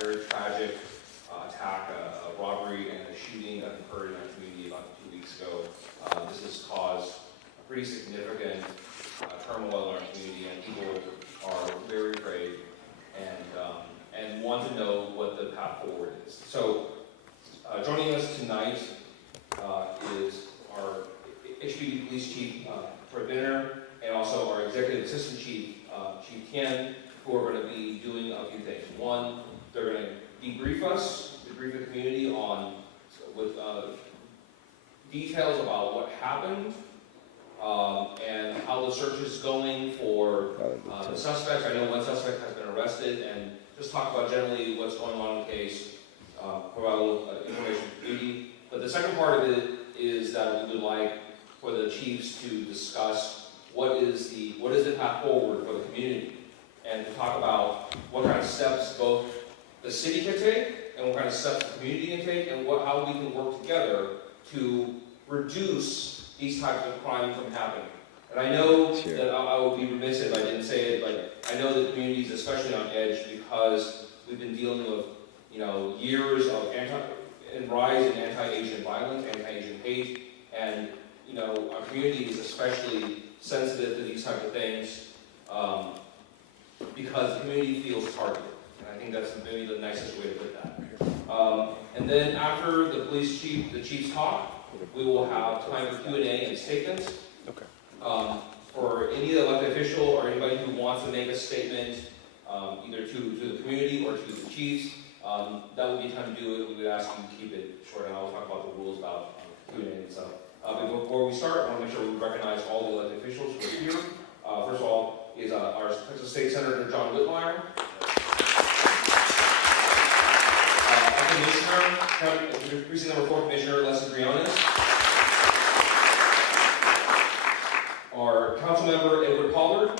very tragic attack, a robbery and a shooting that occurred in our community about 2 weeks ago. This has caused a pretty significant turmoil in our community, and people are very afraid and want to know what the path forward is. So joining us tonight is our HPD Police Chief for dinner, and also our Executive Assistant Chief, Chief Chen, who are going to be doing a few things. One, they're going to debrief the community with details about what happened and how the search is going for the suspects. I know one suspect has been arrested, and just talk about generally what's going on in the case, provide a little information to the community. But the second part of it is that we would like for the chiefs to discuss what is the path forward for the community, and to talk about what kind of steps both the city can take and what kind of steps the community can take, and how we can work together to reduce these types of crime from happening. And I know that I would be remiss if I didn't say it, but I know the community is especially on edge because we've been dealing with years of rise in anti-Asian violence, anti-Asian hate, and our community is especially sensitive to these types of things because the community feels targeted. And I think that's maybe the nicest way to put that. And then after the chief's talk, we will have time for Q&A and statements. Okay. For any elected official or anybody who wants to make a statement, either to the community or to the chiefs, that would be time to do it. We would ask you to keep it short, and I'll talk about the rules about Q&A and stuff. But before we start, I want to make sure we recognize all the elected officials who are here. First of all is our Texas State Senator John Whitmire. Our Commissioner, Precinct Number 4 Commissioner Leslie Briones. Our Council Member Edward Pollard.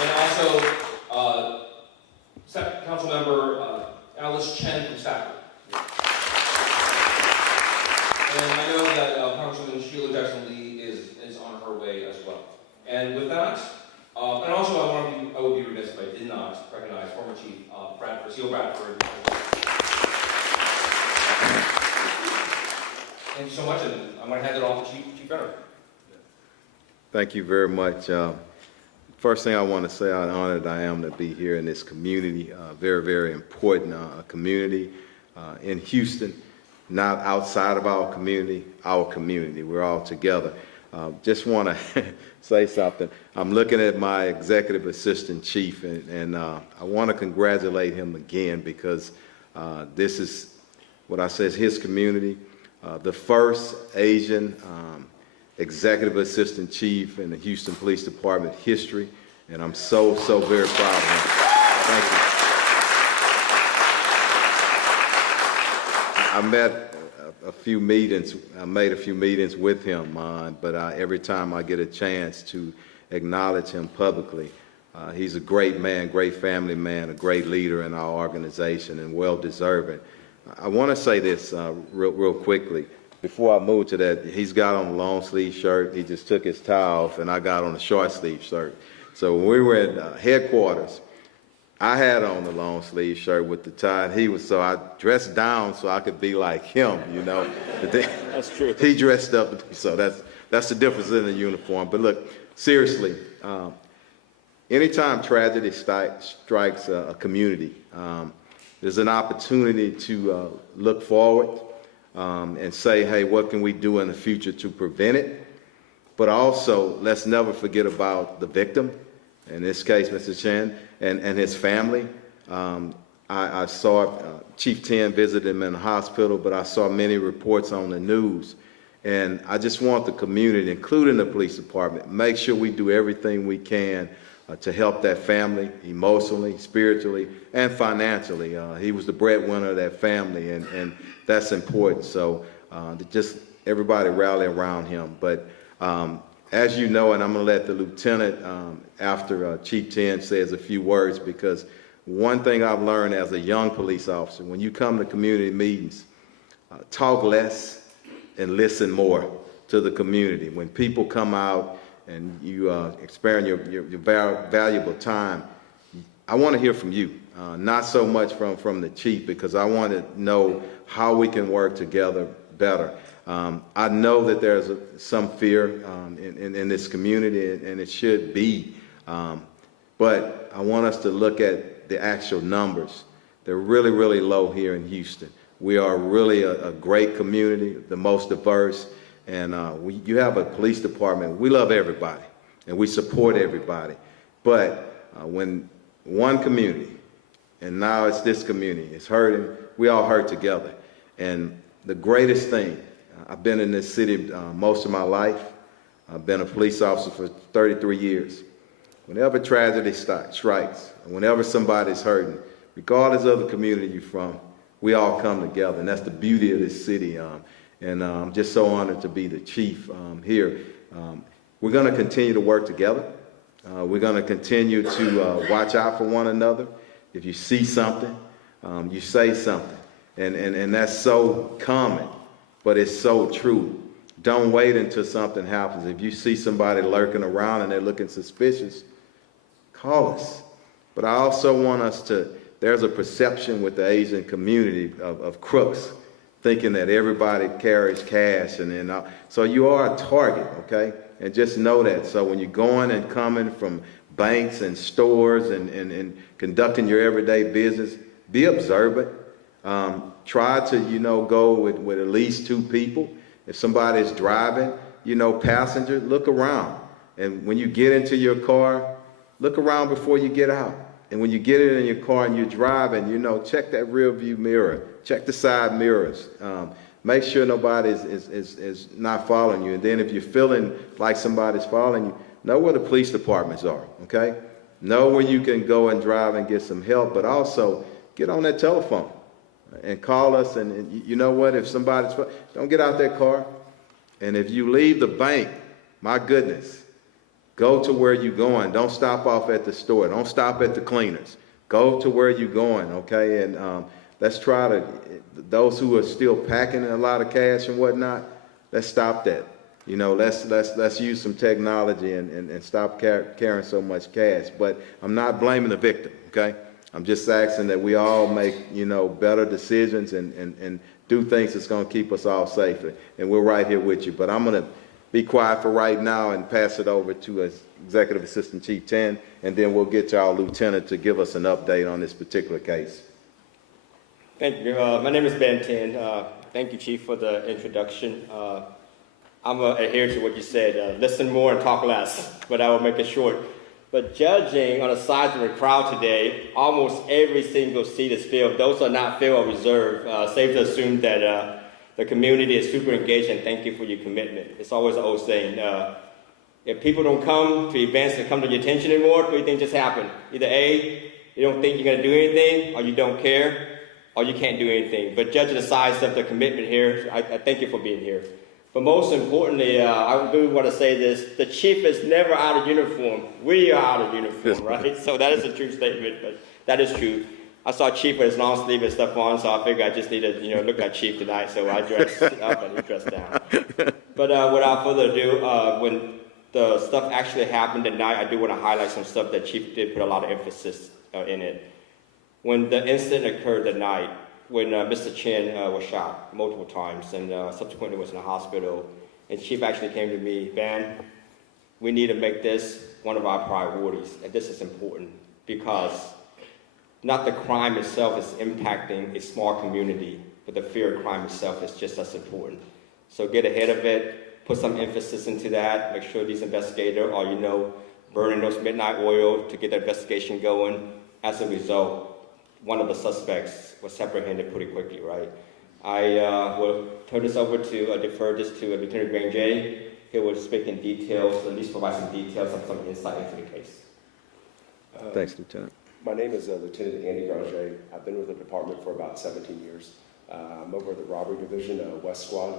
And also Council Member Alice Chen from Stafford. And I know that Congresswoman Sheila Jackson Lee is on her way as well. And with that, and also I would be remiss if I did not recognize former Chief Seal Bradford. Thank you so much, and I'm going to hand it off to Chief Bradford. Thank you very much. First thing I want to say, how honored I am to be here in this community, very, very important community in Houston, not outside of our community, our community. We're all together. Just want to say something. I'm looking at my Executive Assistant Chief, and I want to congratulate him again because this is what I say is his community. The first Asian Executive Assistant Chief in the Houston Police Department history, and I'm so very proud of him. Thank you. I made a few meetings with him, but every time I get a chance to acknowledge him publicly, he's a great man, great family man, a great leader in our organization, and well-deserving. I want to say this real quickly. Before I move to that, he's got on a long sleeve shirt. He just took his tie off, and I got on a short sleeve shirt. So when we were at headquarters, I had on the long sleeve shirt with the tie, and so I dressed down so I could be like him, That's true. He dressed up, so that's the difference in the uniform. But look, seriously, anytime tragedy strikes a community, there's an opportunity to look forward and say, hey, what can we do in the future to prevent it? But also, let's never forget about the victim, in this case, Mr. Chen, and his family. I saw Chief Chen visit him in the hospital, but I saw many reports on the news. And I just want the community, including the police department, make sure we do everything we can to help that family emotionally, spiritually, and financially. He was the breadwinner of that family, and that's important. So just everybody rally around him. But as you know, and I'm going to let the lieutenant, after Chief Chen says a few words, because one thing I've learned as a young police officer, when you come to community meetings, talk less and listen more to the community. When people come out and you expend your valuable time, I want to hear from you, not so much from the chief, because I want to know how we can work together better. I know that there's some fear in this community, and it should be, but I want us to look at the actual numbers. They're really, really low here in Houston. We are really a great community, the most diverse, and you have a police department. We love everybody, and we support everybody, but when one community, and now it's this community, it's hurting, we all hurt together. And the greatest thing, I've been in this city most of my life. I've been a police officer for 33 years. Whenever tragedy strikes, whenever somebody's hurting, regardless of the community you're from, we all come together, and that's the beauty of this city. And I'm just so honored to be the chief here. We're going to continue to work together. We're going to continue to watch out for one another. If you see something, you say something. And that's so common, but it's so true. Don't wait until something happens. If you see somebody lurking around and they're looking suspicious, call us. But I also want us to, there's a perception with the Asian community of crooks, thinking that everybody carries cash. So you are a target, okay? And just know that. So when you're going and coming from banks and stores and conducting your everyday business, be observant. Try to, go with at least two people. If somebody's driving, passenger, look around. And when you get into your car, look around before you get out. And when you get in your car and you're driving, check that rear view mirror, check the side mirrors. Make sure nobody is not following you. And then if you're feeling like somebody's following you, know where the police departments are, okay? Know where you can go and drive and get some help, but also get on that telephone and call us. And you know what? If somebody's, don't get out that car. And if you leave the bank, my goodness, go to where you're going. Don't stop off at the store. Don't stop at the cleaners. Go to where you're going, okay? And let's try to, those who are still packing a lot of cash and whatnot, let's stop that. Let's use some technology and stop carrying so much cash. But I'm not blaming the victim, okay? I'm just asking that we all make, better decisions and do things that's going to keep us all safe. And we're right here with you. But I'm going to be quiet for right now and pass it over to Executive Assistant Chief Chen, and then we'll get to our lieutenant to give us an update on this particular case. Thank you. My name is Ben Tin. Thank you, Chief, for the introduction. I'm going to adhere to what you said. Listen more and talk less, but I will make it short. But judging on the size of the crowd today, almost every single seat is filled. Those are not filled or reserved. Safe to assume that the community is super engaged, and thank you for your commitment. It's always an old saying. If people don't come to events that come to your attention anymore, what do you think just happened? Either A, you don't think you're going to do anything, or you don't care, or you can't do anything. But judging the size of the commitment here, I thank you for being here. But most importantly, I do want to say this, the chief is never out of uniform. We are out of uniform, right? So that is a true statement, but that is true. I saw Chief with his long sleeve and stuff on, so I figured I just needed to, look like Chief tonight, so I dressed up and he dressed down. But without further ado, when the stuff actually happened at night, I do want to highlight some stuff that Chief did put a lot of emphasis in it. When the incident occurred that night, when Mr. Chen was shot multiple times and subsequently was in the hospital, and Chief actually came to me, Van, we need to make this one of our priorities, and this is important because not the crime itself is impacting a small community, but the fear of crime itself is just as important. So get ahead of it, put some emphasis into that, make sure these investigators are, burning those midnight oil to get the investigation going. As a result, one of the suspects was apprehended pretty quickly, right? I will turn this over to, defer this to Lieutenant Granger. He will speak in details, at least provide some details and some insight into the case. Thanks, Lieutenant. My name is Lieutenant Andy Granger. I've been with the department for about 17 years. I'm over at the Robbery Division, West Squad.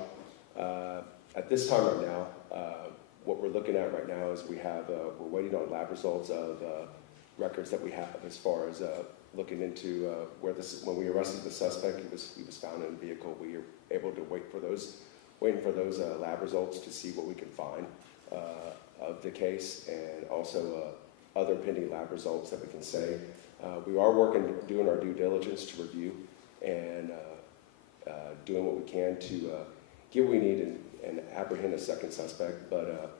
At this time right now, what we're looking at right now is we're waiting on lab results of records that we have as far as looking into when we arrested the suspect, he was found in a vehicle. We were able to waiting for those lab results to see what we can find of the case, and also other pending lab results that we can say. We are doing our due diligence to review and doing what we can to get what we need and apprehend a second suspect. But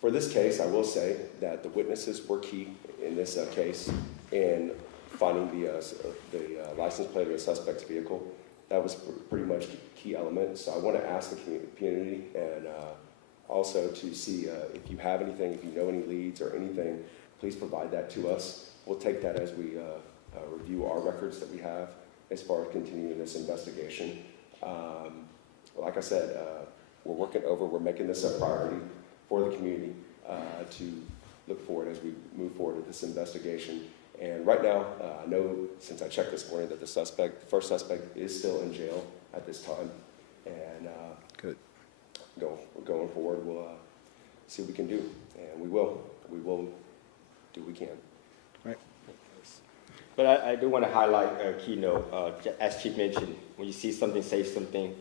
for this case, I will say that the witnesses were key in this case in finding the license plate of the suspect's vehicle. That was pretty much the key element. So I want to ask the community and also to see if you have anything, if you know any leads or anything, please provide that to us. We'll take that as we review our records that we have as far as continuing this investigation. Like I said, we're making this a priority for the community to look forward as we move forward with this investigation. And right now, I know since I checked this morning that the first suspect is still in jail at this time. And Good. Going forward, we'll see what we can do. And we will do what we can. Right. But I do want to highlight Keynote. As Chief mentioned, when you see something, say something,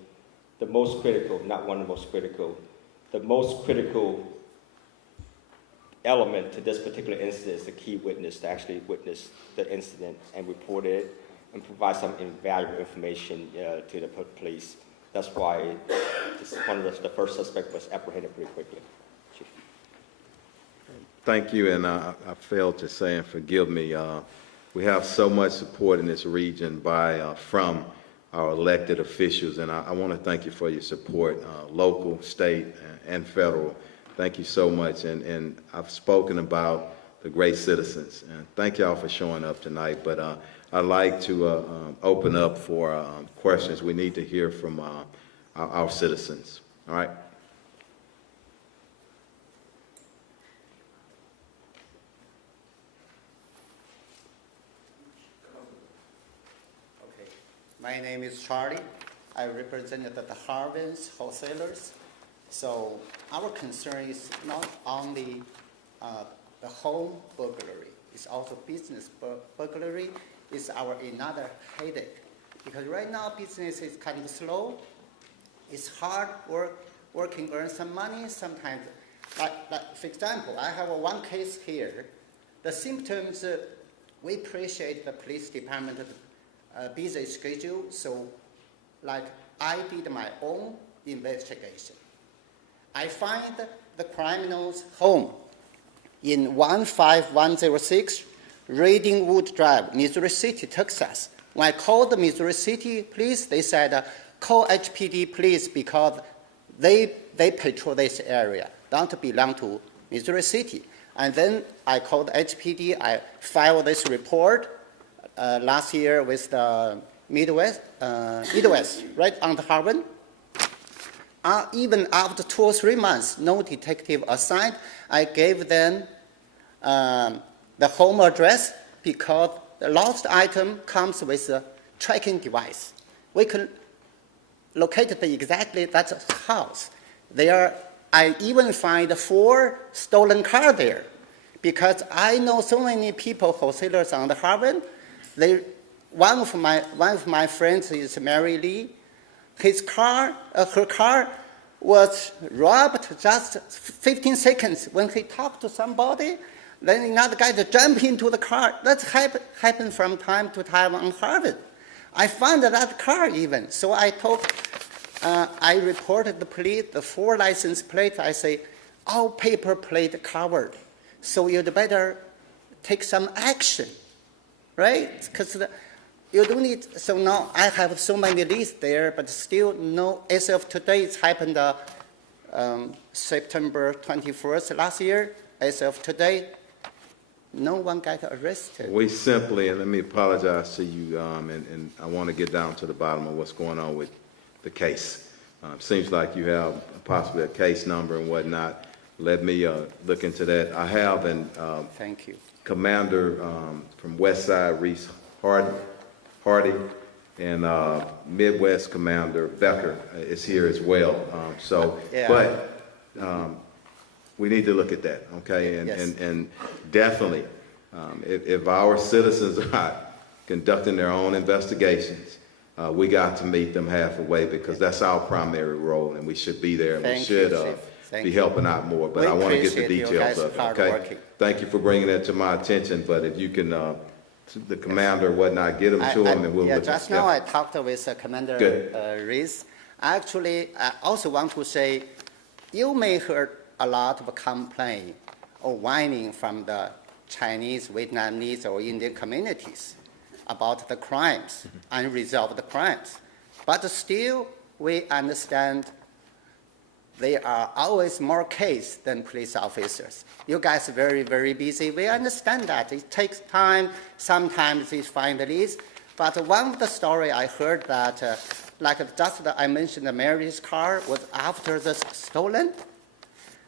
the most critical, not one of the most critical, the most critical element to this particular incident is the key witness to actually witness the incident and report it and provide some invaluable information to the police. That's why the first suspect was apprehended pretty quickly. Chief. Thank you, and I failed to say, and forgive me, we have so much support in this region from our elected officials, and I want to thank you for your support, local, state, and federal. Thank you so much, and I've spoken about the great citizens, and thank y'all for showing up tonight, but I'd like to open up for questions. We need to hear from our citizens, all right? Okay, my name is Charlie. I represent the Harvins wholesalers. So our concern is not only the home burglary, it's also business burglary. It's our another headache. Because right now business is kind of slow. It's hard working, earn some money. Sometimes, like for example, I have one case here. The symptoms, we appreciate the police department busy schedule. So like I did my own investigation. I find the criminal's home in 15106 Readingwood Drive, Missouri City, Texas. When I called the Missouri City police, they said, call HPD police because they patrol this area, don't belong to Missouri City. And then I called HPD, I filed this report last year with the Midwest, right on the Harvard. Even after 2 or 3 months, no detective assigned, I gave them the home address because the lost item comes with a tracking device. We can locate exactly that house. I even find 4 stolen cars there because I know so many people, wholesalers on the Harvard. One of my friends is Mary Lee. Her car was robbed just 15 seconds when he talked to somebody. Then another guy to jump into the car. That happened from time to time on Harvard. I found that car even. So I reported the police, the 4 license plates. I say, all paper plate covered. So you'd better take some action, right? Because you don't need, so now I have so many leads there, but still no, as of today, it's happened September 21st last year. As of today, no one got arrested. We simply, and let me apologize to you, and I want to get down to the bottom of what's going on with the case. Seems like you have possibly a case number and whatnot. Let me look into that. I have an Thank you. Commander from West Side, Reese Hardy, and Midwest Commander Becker is here as well. Yeah. But we need to look at that, okay? And definitely, if our citizens are conducting their own investigations, we got to meet them halfway because that's our primary role, and we should be there, and we should be helping out more. But I want to get the details of it, okay? Thank you for bringing that to my attention, but if you can to the commander or whatnot, get them to him, and we'll Yeah, look at just now I talked with Commander Good. Reese. Actually, I also want to say, you may heard a lot of complaint or whining from the Chinese, Vietnamese, or Indian communities about the crimes, unresolved crimes. But still, we understand there are always more cases than police officers. You guys are very, very busy. We understand that. It takes time. Sometimes you find the leads. But one of the story I heard that, I mentioned the Mary's car was after the stolen.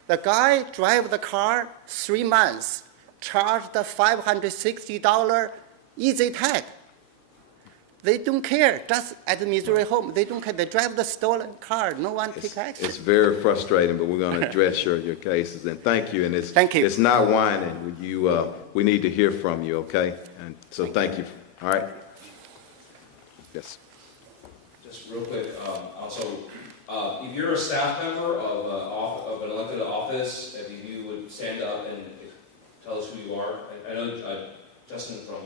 The guy drive the car 3 months, charged the $560 easy tag. They don't care. Just at the Missouri home, they don't care. They drive the stolen car. No one take action. It's very frustrating, but we're going to address your cases. And thank you. And Thank you. It's not whining. We need to hear from you, okay? And so thank you. All right. Yes. Just real quick, also, if you're a staff member of an elected office, if you would stand up and tell us who you are. I know Justin from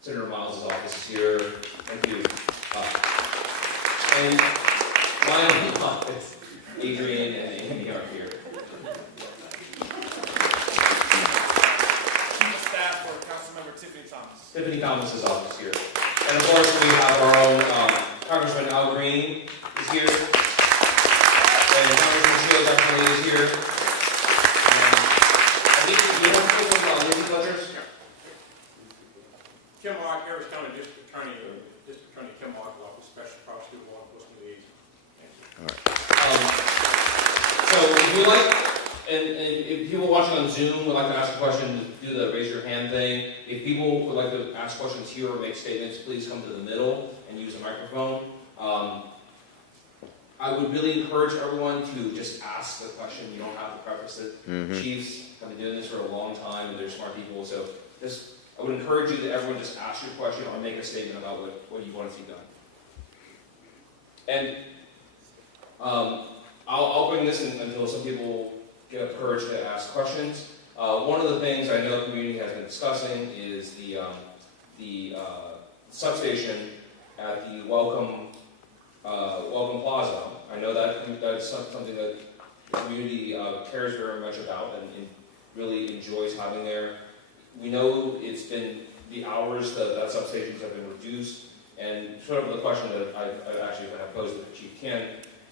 Senator Miles' office is here. Thank you. And my office, Adrian and Amy are here. Staff for Councilmember Tiffany Thomas. Tiffany Thomas's office here. And of course, we have our own Congressman Al Green is here. And Congressman Sheila Jackson Lee is here. I think you want to put one on Lizzie Fletcher's? Kim Mark, Harris County District Attorney Kim Mark, Office Special Prosecutor, Law Enforcement Liaison. Thank you. So if you like, and if people watching on Zoom would like to ask a question, do the raise your hand thing. If people would like to ask questions here or make statements, please come to the middle and use a microphone. I would really encourage everyone to just ask the question. You don't have to preface it. Mm-hmm. Chiefs have been doing this for a long time, and they're smart people. So I would encourage you that everyone just ask your question or make a statement about what you want to see done. And I'll bring this in until some people get up courage to ask questions. One of the things I know the community has been discussing is the substation at the Welcome Plaza. I know that's something that the community cares very much about and really enjoys having there. We know it's been the hours that substations have been reduced, and sort of the question that I've actually posed to Chief Ken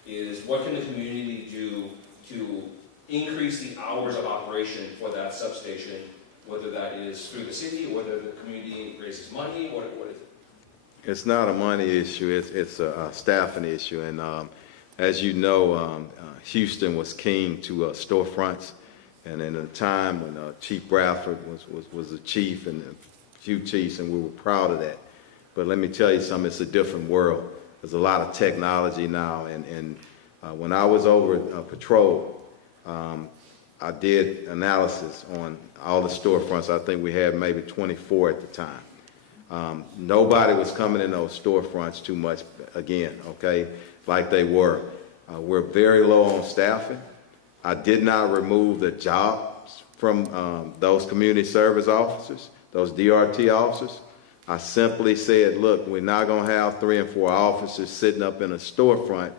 is what can the community do to increase the hours of operation for that substation, whether that is through the city, whether the community raises money, what is it? It's not a money issue. It's a staffing issue. And as you know, Houston was keen to storefronts. And in a time when Chief Bradford was the chief and a few chiefs, and we were proud of that. But let me tell you something, it's a different world. There's a lot of technology now. And when I was over patrol, I did analysis on all the storefronts. I think we had maybe 24 at the time. Nobody was coming in those storefronts too much again, okay, like they were. We're very low on staffing. I did not remove the jobs from those community service officers, those DRT officers. I simply said, look, we're not going to have 3 and 4 officers sitting up in a storefront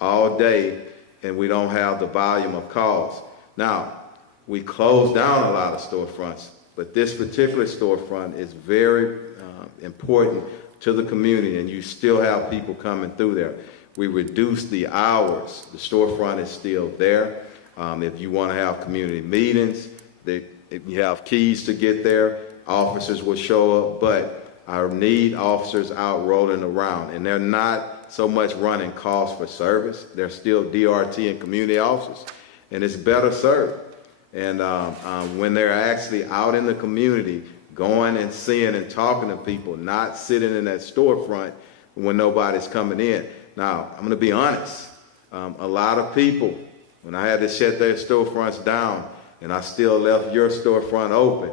all day and we don't have the volume of calls. Now, we closed down a lot of storefronts, but this particular storefront is very important to the community, and you still have people coming through there. We reduced the hours. The storefront is still there. If you want to have community meetings, if you have keys to get there, officers will show up, but I need officers out rolling around, and they're not so much running calls for service. They're still DRT and community officers, and it's better served. And when they're actually out in the community, going and seeing and talking to people, not sitting in that storefront when nobody's coming in. Now, I'm going to be honest. A lot of people, when I had to shut their storefronts down and I still left your storefront open,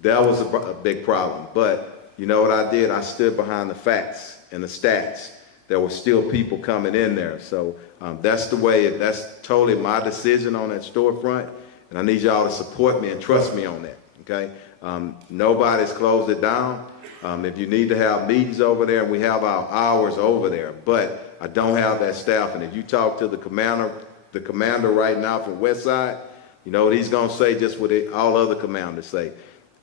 that was a big problem. But you know what I did? I stood behind the facts and the stats. There were still people coming in there. So that's the way, that's totally my decision on that storefront. And I need y'all to support me and trust me on that, okay? Nobody's closed it down. If you need to have meetings over there, and we have our hours over there, but I don't have that staff. And if you talk to the commander right now from West Side, you know what he's going to say, just what all other commanders say.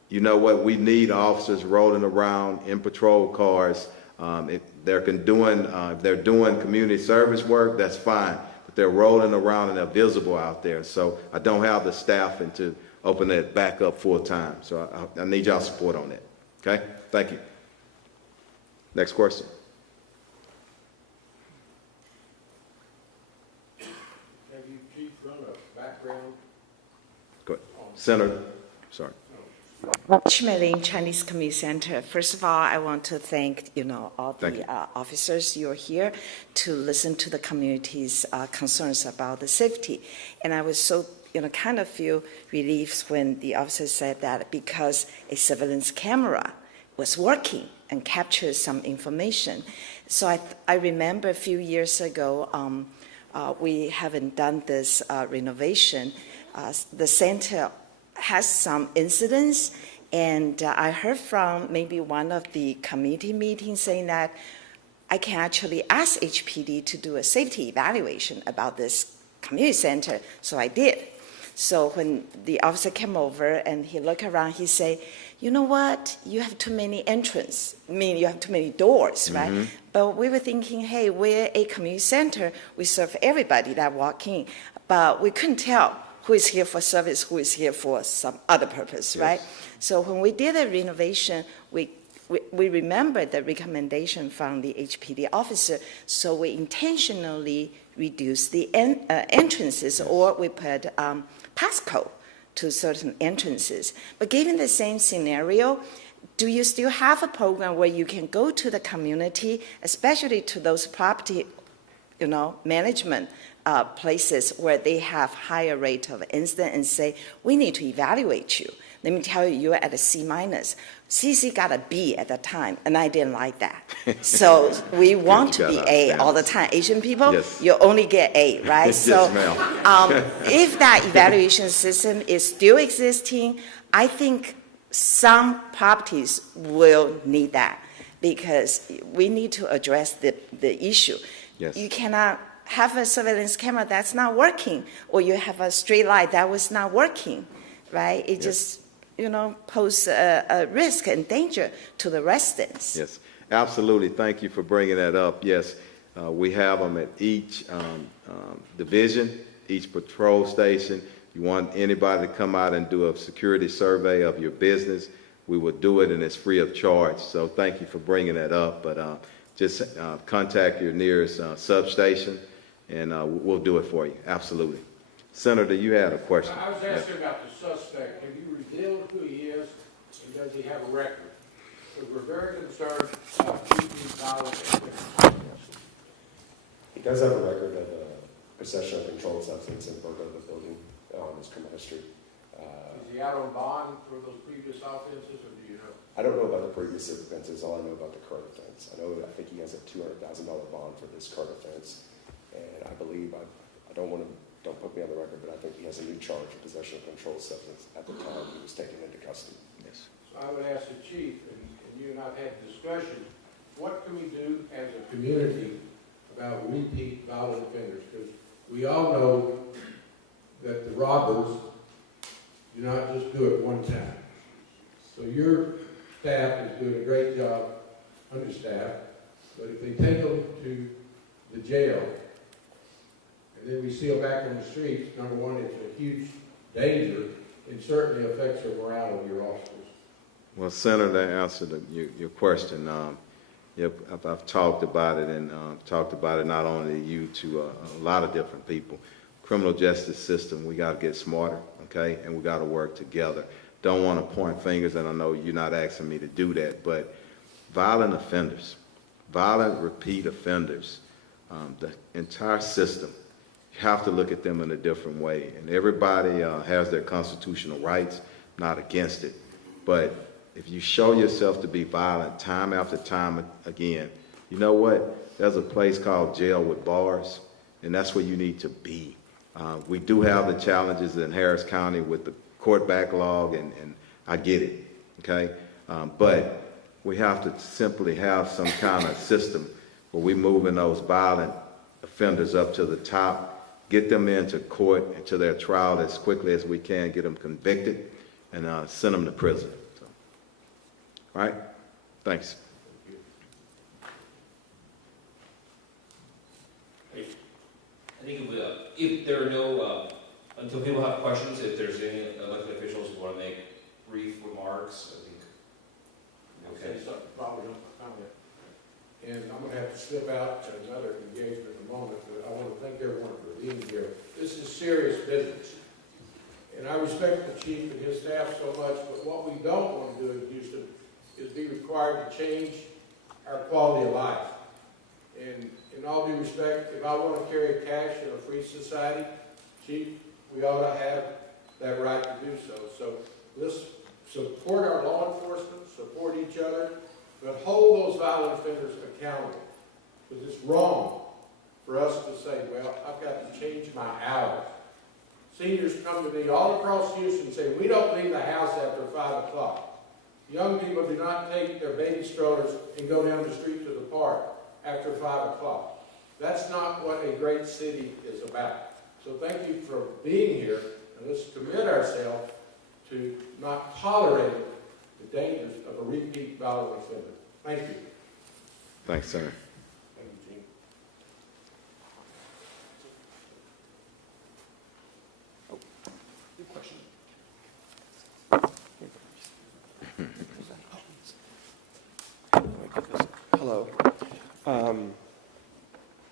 You know what, we need officers rolling around in patrol cars. If they're doing community service work, that's fine. But they're rolling around and they're visible out there. So I don't have the staffing to open that back up full time. So I need y'all support on that. Okay? Thank you. Next question. Have you, Chief, run a background? Go ahead. Senator, sorry. Chimelin Chinese Community Center. First of all, I want to thank all Thank the you. officers. You're here to listen to the community's concerns about the safety, and I was so kind of feel relief when the officer said that because a surveillance camera was working and captured some information. So I remember a few years ago we haven't done this renovation. The center has some incidents, and I heard from maybe one of the committee meetings saying that I can actually ask HPD to do a safety evaluation about this community center, so I did. So when the officer came over and he looked around, he said, you know what, you have too many entrances, you have too many doors, right? Mm-hmm. But we were thinking, hey, we're a community center, we serve everybody that walk in, but we couldn't tell who is here for service, who is here for some other purpose, right? So when we did a renovation, we remembered the recommendation from the HPD officer, so we intentionally reduced the entrances, or we put passcode to certain entrances. But given the same scenario, do you still have a program where you can go to the community, especially to those property, management places where they have higher rate of incident, and say, we need to evaluate you. Let me tell you, you're at a C-. CC got a B at the time, and I didn't like that. So we want to be A all the time. Asian people, Yes. you only get A, right? Yes, So ma'am. if that evaluation system is still existing, I think some properties will need that, because we need to address the issue. Yes. You cannot have a surveillance camera that's not working, or you have a street light that was not working, right? It just pose a risk and danger to the residents. Yes, absolutely. Thank you for bringing that up. Yes, we have them at each division, each patrol station. You want anybody to come out and do a security survey of your business, we will do it, and it's free of charge. So thank you for bringing that up. But just contact your nearest substation, and we'll do it for you. Absolutely. Senator, you had a question. I was asking about the suspect. Have you revealed who he is, and does he have a record? Because we're very concerned about keeping violent offenders. He does have a record of possession of controlled substance and burglary of the building on his criminal history. Is he out on bond for those previous offenses, or do you know? I don't know about the previous offenses. All I know about the current offense. I think he has a $200,000 bond for this current offense, and I believe don't put me on the record, but I think he has a new charge of possession of controlled substance at the time he was taken into custody. Yes. So I would ask the chief, and you and I have had discussion, what can we do as a community about repeat violent offenders? Because we all know that the robbers do not just do it one time. So your staff is doing a great job, understaffed, but if they take them to the jail, and then we see them back on the streets, number one, it's a huge danger. It certainly affects the morale of your officers. Well, Senator, to answer your question, I've talked about it, and talked about it not only to you, to a lot of different people. Criminal justice system, we got to get smarter, okay, and we got to work together. Don't want to point fingers, and I know you're not asking me to do that, but violent offenders, violent repeat offenders, the entire system, you have to look at them in a different way. And everybody has their constitutional rights, not against it. But if you show yourself to be violent time after time again, you know what? There's a place called jail with bars, and that's where you need to be. We do have the challenges in Harris County with the court backlog, and I get it, okay? But we have to simply have some kind of system where we're moving those violent offenders up to the top, get them into court, into their trial as quickly as we can, get them convicted, and send them to prison. So, all right? Thanks. I think if there are no, until people have questions, if there's any elected officials who want to make brief remarks, I think. I'll say something, probably not my comment. And I'm going to have to slip out to another engagement in a moment, but I want to thank everyone for being here. This is serious business. And I respect the chief and his staff so much, but what we don't want to do in Houston is be required to change our quality of life. And in all due respect, if I want to carry cash in a free society, chief, we ought to have that right to do so. So let's support our law enforcement, support each other, but hold those violent offenders accountable. Because it's wrong for us to say, well, I've got to change my hours. Seniors come to me all across Houston and say, we don't leave the house after 5 o'clock. Young people do not take their baby strollers and go down the street to the park after 5 o'clock. That's not what a great city is about. So thank you for being here, and let's commit ourselves to not tolerating the dangers of a repeat violent offender. Thank you. Thanks, sir. Thank you, Gene. Good question. Hello.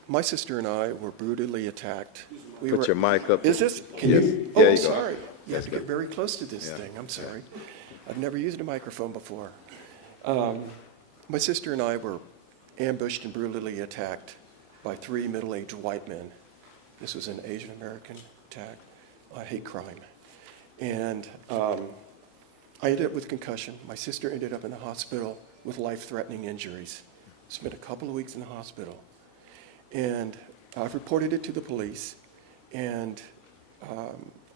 My sister and I were brutally attacked. Put your mic up. Is this? Can Yes. you? There Oh, you go. sorry. You have That's to get good. very close to this Yeah. thing. I'm sorry. I've never used a microphone before. My sister and I were ambushed and brutally attacked by 3 middle-aged white men. This was an Asian American attack, a hate crime. And I ended up with concussion. My sister ended up in the hospital with life-threatening injuries. Spent a couple of weeks in the hospital. And I've reported it to the police. And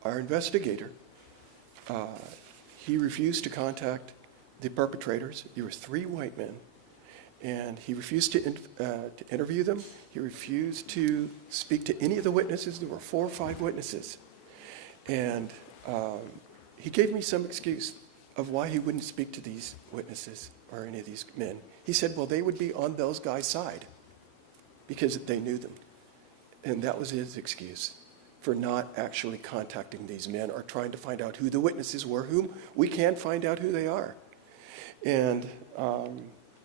our investigator, he refused to contact the perpetrators. There were 3 white men. And he refused to interview them. He refused to speak to any of the witnesses. There were 4 or 5 witnesses. And he gave me some excuse of why he wouldn't speak to these witnesses or any of these men. He said, well, they would be on those guys' side because they knew them. And that was his excuse for not actually contacting these men or trying to find out who the witnesses were, whom we can't find out who they are. And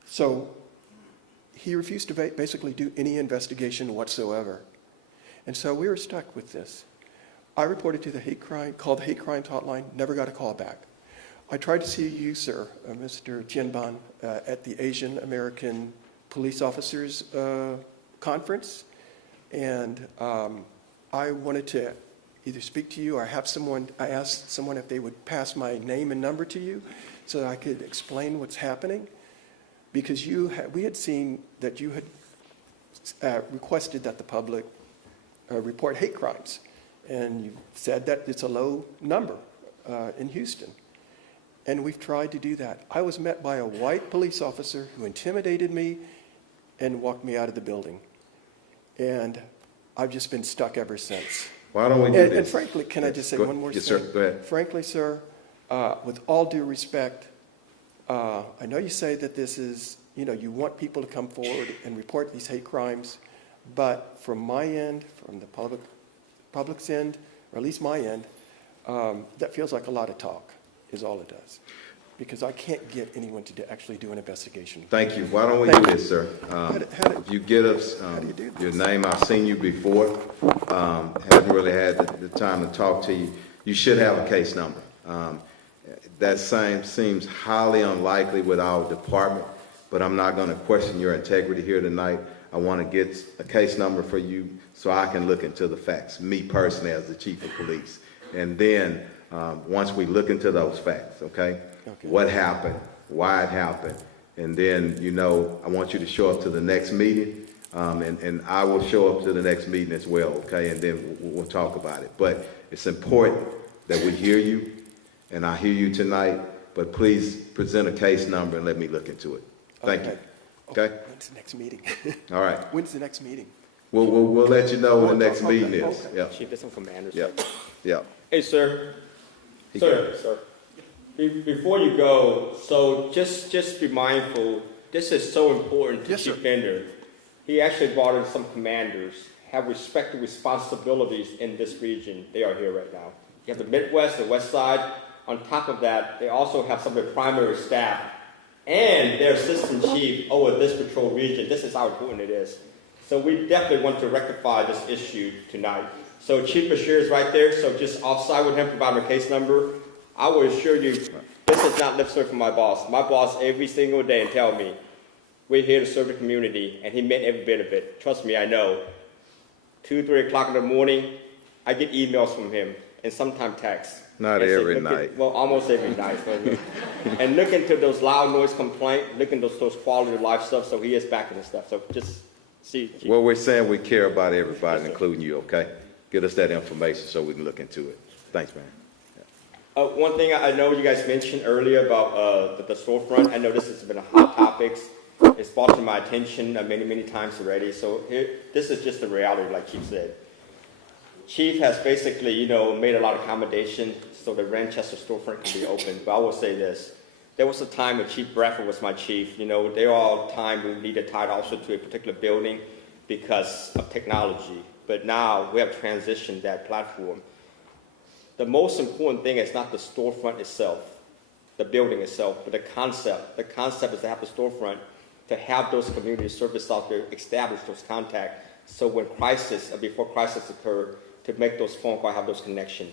so he refused to basically do any investigation whatsoever. And so we were stuck with this. I reported to the hate crimes hotline, never got a call back. I tried to see you, sir, Mr. Chen, at the Asian American Police Officers Conference, and I wanted to either speak to you or have someone, I asked someone if they would pass my name and number to you so that I could explain what's happening, because we had seen that you had requested that the public report hate crimes, and you said that it's a low number in Houston. And we've tried to do that. I was met by a white police officer who intimidated me and walked me out of the building. And I've just been stuck ever since. Why don't we do this? And frankly, can I just say one more thing? Yes, sir. Go ahead. Frankly, sir, with all due respect, I know you say that this is, you want people to come forward and report these hate crimes, but from my end, from the public's end, or at least my end, that feels like a lot of talk. Is all it does, because I can't get anyone to actually do an investigation. Thank you. Why don't we Thank do you. this, sir? How If you get us do you do this? your name, I've seen you before. Haven't really had the time to talk to you. You should have a case number. That seems highly unlikely with our department, but I'm not going to question your integrity here tonight. I want to get a case number for you so I can look into the facts, me personally as the chief of police. And then once we look into those facts, okay? What happened, why it happened, and then, I want you to show up to the next meeting, and I will show up to the next meeting as well, okay? And then we'll talk about it. But it's important that we hear you, and I hear you tonight, but please present a case number and let me look into it. Thank you. Okay? When's the next meeting? All right. When's the next meeting? We'll let you know when the next Okay, meeting is. okay. Yeah, Chief, there's some commanders. yeah, yeah. Hey, sir. Sir. Before you go, so just be mindful, this is so important to Yes, Chief sir. Bender. He actually brought in some commanders, have respected responsibilities in this region. They are here right now. You have the Midwest, the West Side. On top of that, they also have some of the primary staff and their assistant chief over this patrol region. This is how important it is. So we definitely want to rectify this issue tonight. So Chief Bashir is right there, so just offside with him, provide him a case number. I will assure you, this is not lip service from my boss. My boss every single day and tell me, we're here to serve the community, and he meant every bit of it. Trust me, I know. 2, 3 o'clock in the morning, I get emails from him, and sometimes texts. Not And say, every "Look night." well, almost every night. But, and look into those loud noise complaint, look into those quality of life stuff, so he is backing the stuff. So just see. Chief. Well, we're saying we care about everybody, including you, okay? Get us that information so we can look into it. Thanks, man. One thing I know you guys mentioned earlier about the storefront, I know this has been a hot topic. It's brought to my attention many times already. So this is just the reality, like Chief said. Chief has basically, made a lot of accommodation so the Ranchester storefront can be open. But I will say this. There was a time when Chief Bradford was my chief. There were all time we needed tied also to a particular building because of technology. But now we have transitioned that platform. The most important thing is not the storefront itself, the building itself, but the concept. The concept is to have the storefront, to have those community service out there, establish those contacts, so when crisis or before crisis occur, to make those phone calls, have those connections.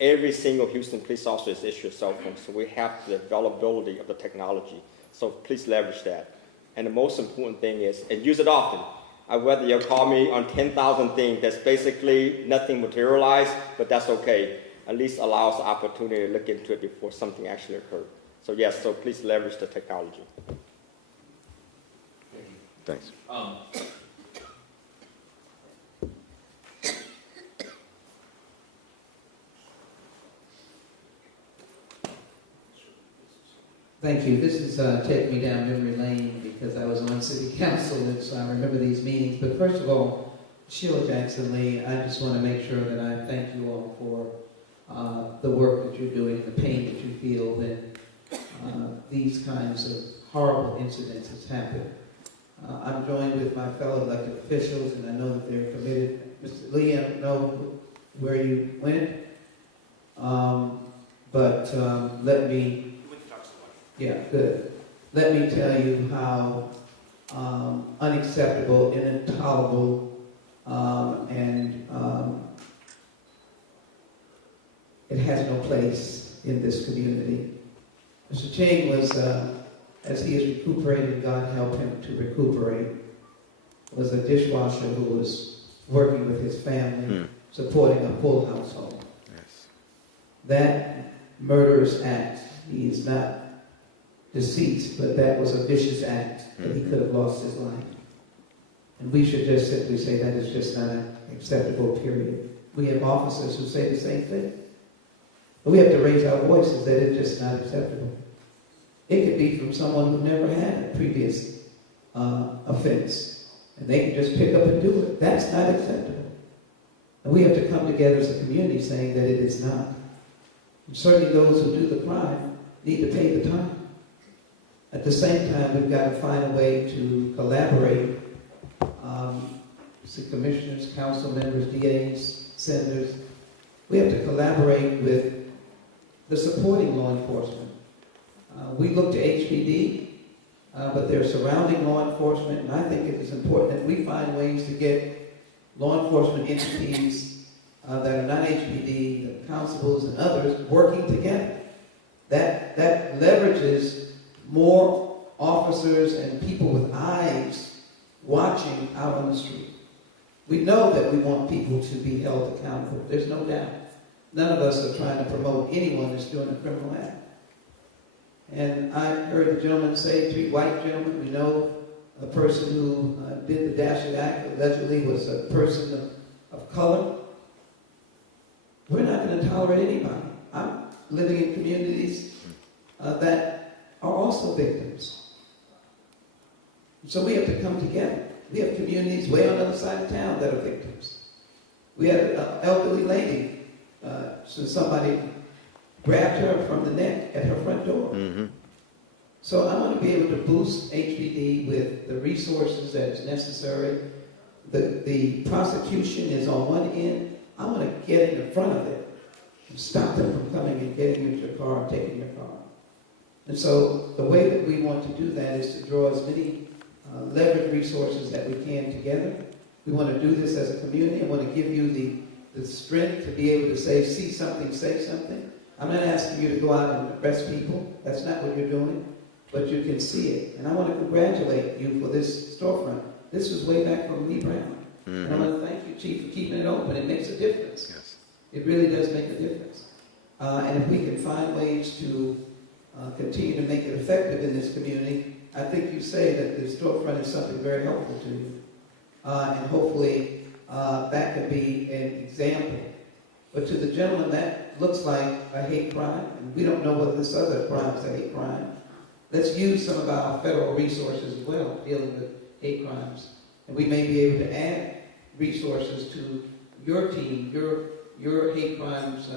Every single Houston police officer is issued a cell phone, so we have the availability of the technology. So please leverage that. And the most important thing is, and use it often. I'd rather you call me on 10,000 things that's basically nothing materialized, but that's okay. At least allows the opportunity to look into it before something actually occurred. So yes, so please leverage the technology. Thanks. Thank you. This is taking me down memory lane because I was on city council, and so I remember these meetings. But first of all, Sheila Jackson Lee, I just want to make sure that I thank you all for the work that you're doing, the pain that you feel when these kinds of horrible incidents has happened. I'm joined with my fellow elected officials, and I know that they're committed. Mr. Lee, I don't know where you went, but let me... Yeah, good. Let me tell you how unacceptable and intolerable and it has no place in this community. Mr. Chen was, as he is recuperating, God help him to recuperate, was a dishwasher who was working with his family, supporting a full household. Yes. That murderous act, he is not deceased, but that was a vicious act that he could have lost his life. And we should just simply say that is just not acceptable, period. We have officers who say the same thing. But we have to raise our voices that it's just not acceptable. It could be from someone who never had a previous offense, and they can just pick up and do it. That's not acceptable. And we have to come together as a community saying that it is not. And certainly those who do the crime need to pay the time. At the same time, we've got to find a way to collaborate. City commissioners, council members, DAs, senators. We have to collaborate with the supporting law enforcement. We look to HPD, but there are surrounding law enforcement, and I think it is important that we find ways to get law enforcement entities that are not HPD, the constables and others, working together. That leverages more officers and people with eyes watching out on the street. We know that we want people to be held accountable. There's no doubt. None of us are trying to promote anyone that's doing a criminal act. And I heard the gentleman say, 3 white gentlemen, we know a person who did the Dashing Act allegedly was a person of color. We're not going to tolerate anybody. I'm living in communities that are also victims. So we have to come together. We have communities way on the other side of town that are victims. We had an elderly lady, so somebody grabbed her from the neck at her front door. Mm-hmm. So I want to be able to boost HPD with the resources that is necessary. The prosecution is on one end. I want to get in the front of it and stop them from coming and getting you into your car and taking your car. And so the way that we want to do that is to draw as many leverage resources that we can together. We want to do this as a community. I want to give you the strength to be able to see something, say something. I'm not asking you to go out and arrest people. That's not what you're doing. But you can see it. And I want to congratulate you for this storefront. This was way back from Lee Brown. Mm-hmm. And I want to thank you, Chief, for keeping it open. It makes a difference. Yes. It really does make a difference. And if we can find ways to continue to make it effective in this community, I think you say that the storefront is something very helpful to you. And hopefully that could be an example. But to the gentleman, that looks like a hate crime. And we don't know whether this other crime is a hate crime. Let's use some of our federal resources as well dealing with hate crimes. And we may be able to add resources to your team, your hate crimes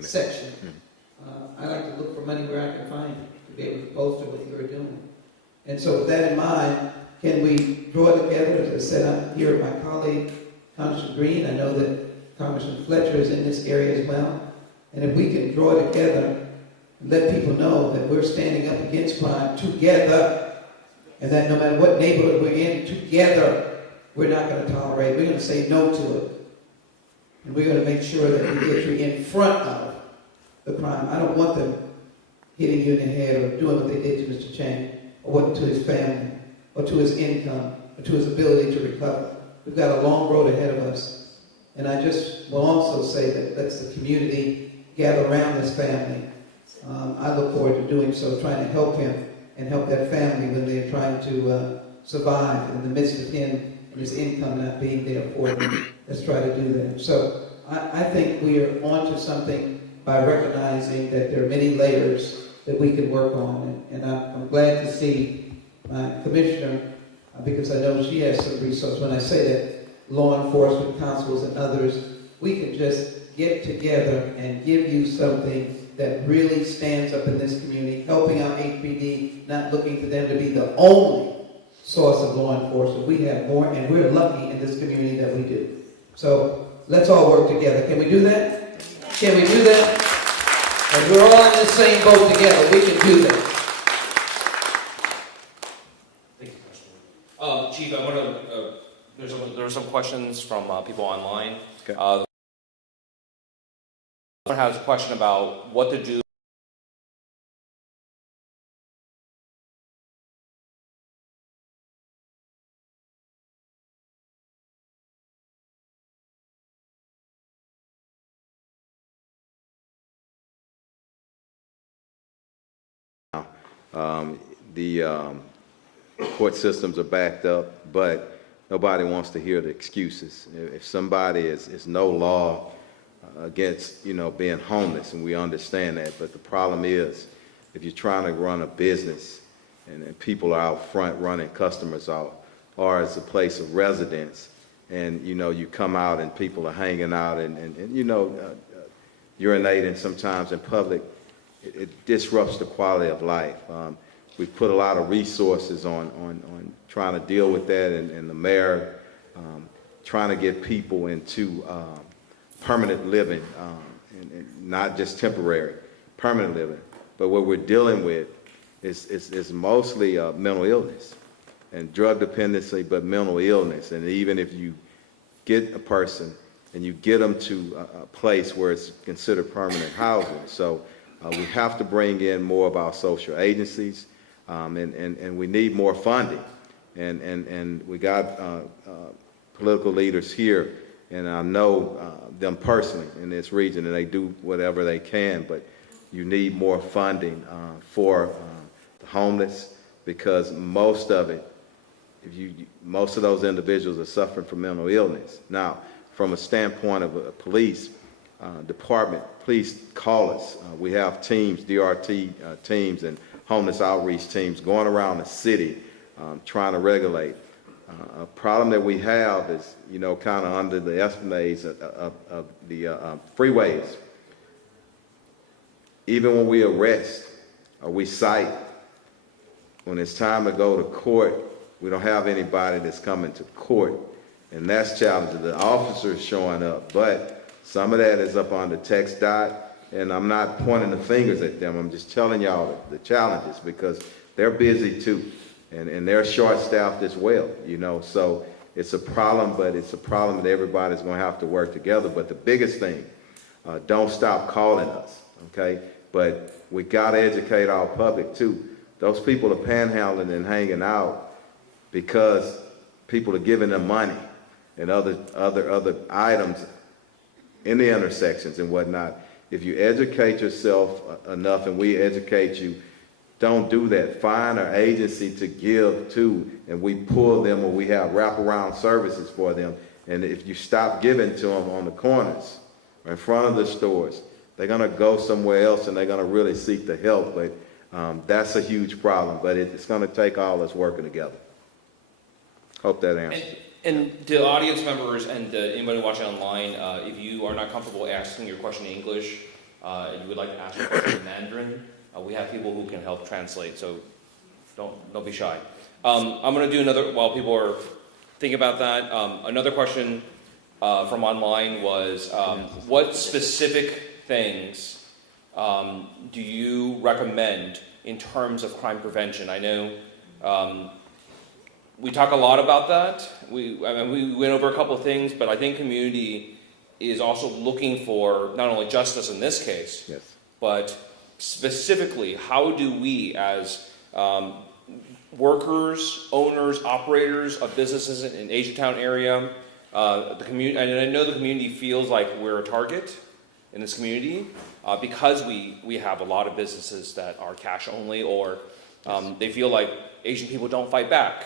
section. I like to look for money where I can find it, to be able to bolster what you're doing. And so with that in mind, can we draw together, as I said, I'm here with my colleague, Congressman Green. I know that Congressman Fletcher is in this area as well. And if we can draw together and let people know that we're standing up against crime together, and that no matter what neighborhood we're in, together, we're not going to tolerate. We're going to say no to it. And we're going to make sure that we get you in front of the crime. I don't want them hitting you in the head or doing what they did to Mr. Chen, or what to his family, or to his income, or to his ability to recover. We've got a long road ahead of us. And I just will also say that let's the community gather around this family. I look forward to doing so, trying to help him and help that family when they're trying to survive in the midst of him and his income not being there for them. Let's try to do that. So I think we are onto something by recognizing that there are many layers that we can work on. And I'm glad to see my commissioner, because I know she has some resources. When I say that law enforcement councils and others, we can just get together and give you something that really stands up in this community, helping out HPD, not looking for them to be the only source of law enforcement. We have more, and we're lucky in this community that we do. So let's all work together. Can we do that? Can we do that? And we're all in the same boat together. We can do that. Thank you, Congressman. Chief, I want to, there are some questions from people online. Okay. Someone has a question about what to do the court systems are backed up, but nobody wants to hear the excuses. If somebody is no law against, being homeless, and we understand that, but the problem is, if you're trying to run a business and people are out front running customers out, or as a place of residence, and you come out and people are hanging out and urinating sometimes in public, it disrupts the quality of life. We've put a lot of resources on trying to deal with that, and the mayor trying to get people into permanent living, and not just temporary, permanent living. But what we're dealing with is mostly mental illness and drug dependency, but mental illness. And even if you get a person and you get them to a place where it's considered permanent housing. So we have to bring in more of our social agencies, and we need more funding. And we got political leaders here, and I know them personally in this region, and they do whatever they can, but you need more funding for the homeless, because most of those individuals are suffering from mental illness. Now, from a standpoint of police, department, please call us. We have teams, DRT teams and homeless outreach teams going around the city trying to regulate. A problem that we have is, kind of under the esplanades of the freeways. Even when we arrest or we cite, when it's time to go to court, we don't have anybody that's coming to court, and that's challenging. The officers showing up, but some of that is up on the text dot, and I'm not pointing the fingers at them. I'm just telling y'all the challenges because they're busy too, and they're short-staffed as well, So it's a problem, but it's a problem that everybody's going to have to work together. But the biggest thing, don't stop calling us, okay? But we got to educate our public too. Those people are panhandling and hanging out because people are giving them money and other items in the intersections and whatnot. If you educate yourself enough and we educate you, don't do that. Find an agency to give to, and we pull them, or we have wraparound services for them. And if you stop giving to them on the corners or in front of the stores, they're going to go somewhere else and they're going to really seek the help. But that's a huge problem. But it's going to take all us working together. Hope that answers. And to audience members and anybody watching online, if you are not comfortable asking your question in English and you would like to ask your question in Mandarin, we have people who can help translate, so don't be shy. I'm going to do another, while people are thinking about that, another question from online was, what specific things do you recommend in terms of crime prevention? I know we talk a lot about that. We went over a couple of things, but I think community is also looking for not only justice in this case, yes, but specifically, how do we as workers, owners, operators of businesses in Asiatown area, the community, and I know the community feels like we're a target in this community because we have a lot of businesses that are cash only, or they feel like Asian people don't fight back,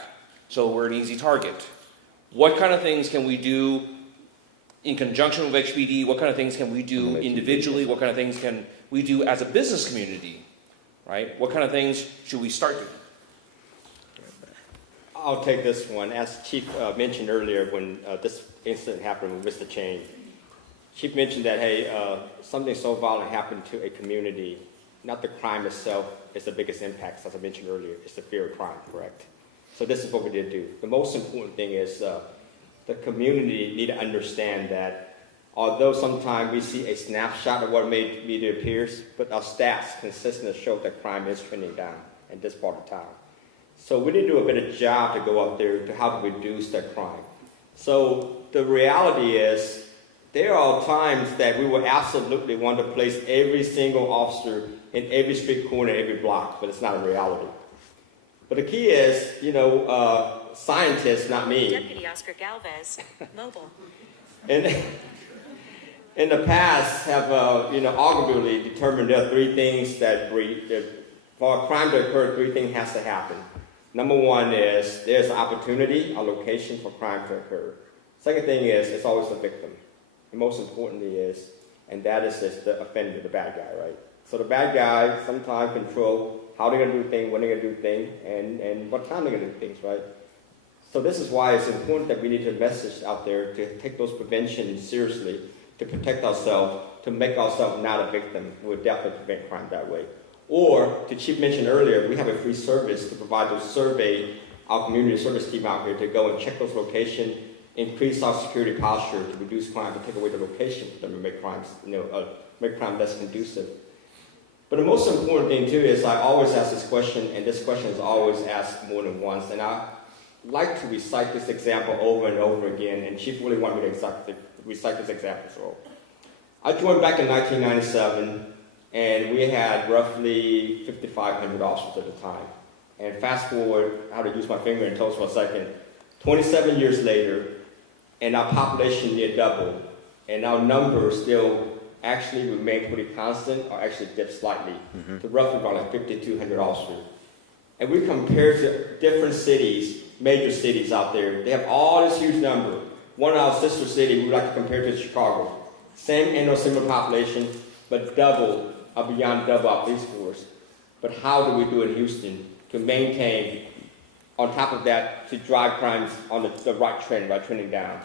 so we're an easy target. What kind of things can we do in conjunction with HPD? What kind of things can we do individually? What kind of things can we do as a business community, right? What kind of things should we start doing? I'll take this one. As Chief mentioned earlier, when this incident happened with Mr. Chen, Chief mentioned that, hey, something so violent happened to a community, not the crime itself is the biggest impact, as I mentioned earlier, it's the fear of crime, correct? So this is what we did do. The most important thing is the community need to understand that although sometimes we see a snapshot of what media appears, but our stats consistently show that crime is trending down in this part of town. So we need to do a better job to go out there to help reduce that crime. So the reality is there are times that we will absolutely want to place every single officer in every street corner, every block, but it's not a reality. But the key is, scientists, not me. Deputy Oscar Galvez, mobile. In the past have, arguably determined there are three things that for a crime to occur, three things has to happen. Number one is there's an opportunity, a location for crime to occur. Second thing is it's always the victim. And most importantly is, and that is just the offender, the bad guy, right? So the bad guy sometimes control how they're going to do things, when they're going to do things, and what time they're going to do things, right? So this is why it's important that we need to message out there to take those preventions seriously, to protect ourselves, to make ourselves not a victim. We'll definitely prevent crime that way. Or, to Chief mentioned earlier, we have a free service to provide those survey, our community service team out here to go and check those locations, increase our security posture to reduce crime, to take away the location for them to make crimes, make crime less conducive. But the most important thing too is I always ask this question, and this question is always asked more than once, and I like to recite this example over and over again, and Chief really wanted me to recite this example. So I joined back in 1997, and we had roughly 5,500 officers at the time. And fast forward, I had to use my finger and toes for a second, 27 years later, and our population near doubled, and our numbers still actually remain pretty constant, or actually dipped slightly, to roughly about like 5,200 officers. And we compare to different cities, major cities out there, they have all this huge number. One of our sister cities we like to compare to Chicago. Same annual similar population, but double or beyond double our police force. But how do we do it in Houston to maintain, on top of that, to drive crimes on the right trend, by trending down?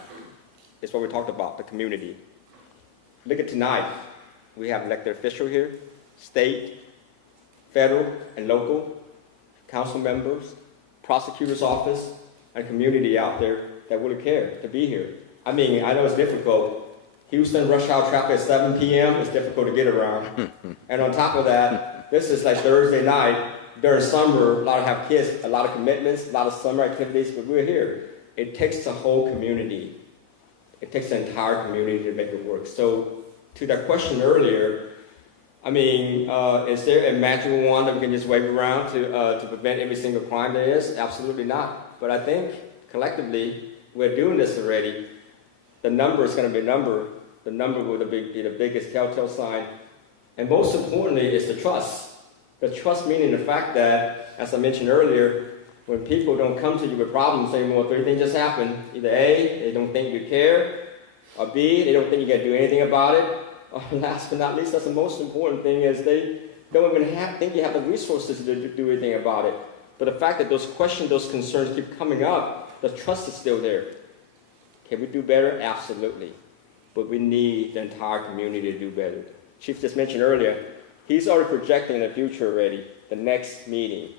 It's what we talked about, the community. Look at tonight. We have elected official here, state, federal, and local, council members, prosecutor's office, and community out there that really care to be here. I mean, I know it's difficult. Houston rush hour traffic at 7 p.m. is difficult to get around. And on top of that, this is like Thursday night. During summer, a lot of have kids, a lot of commitments, a lot of summer activities, but we're here. It takes the whole community. It takes the entire community to make it work. So to that question earlier, I mean, is there a magic wand that we can just wave around to prevent every single crime there is? Absolutely not. But I think collectively, we're doing this already. The number is going to be a number. The number will be the biggest telltale sign. And most importantly is the trust. The trust meaning the fact that, as I mentioned earlier, when people don't come to you with problems anymore, three things just happen. Either A, they don't think you care, or B, they don't think you can do anything about it, or last but not least, that's the most important thing, is they don't even think you have the resources to do anything about it. But the fact that those questions, those concerns keep coming up, the trust is still there. Can we do better? Absolutely. But we need the entire community to do better. Chief just mentioned earlier, he's already projecting in the future already, the next meeting,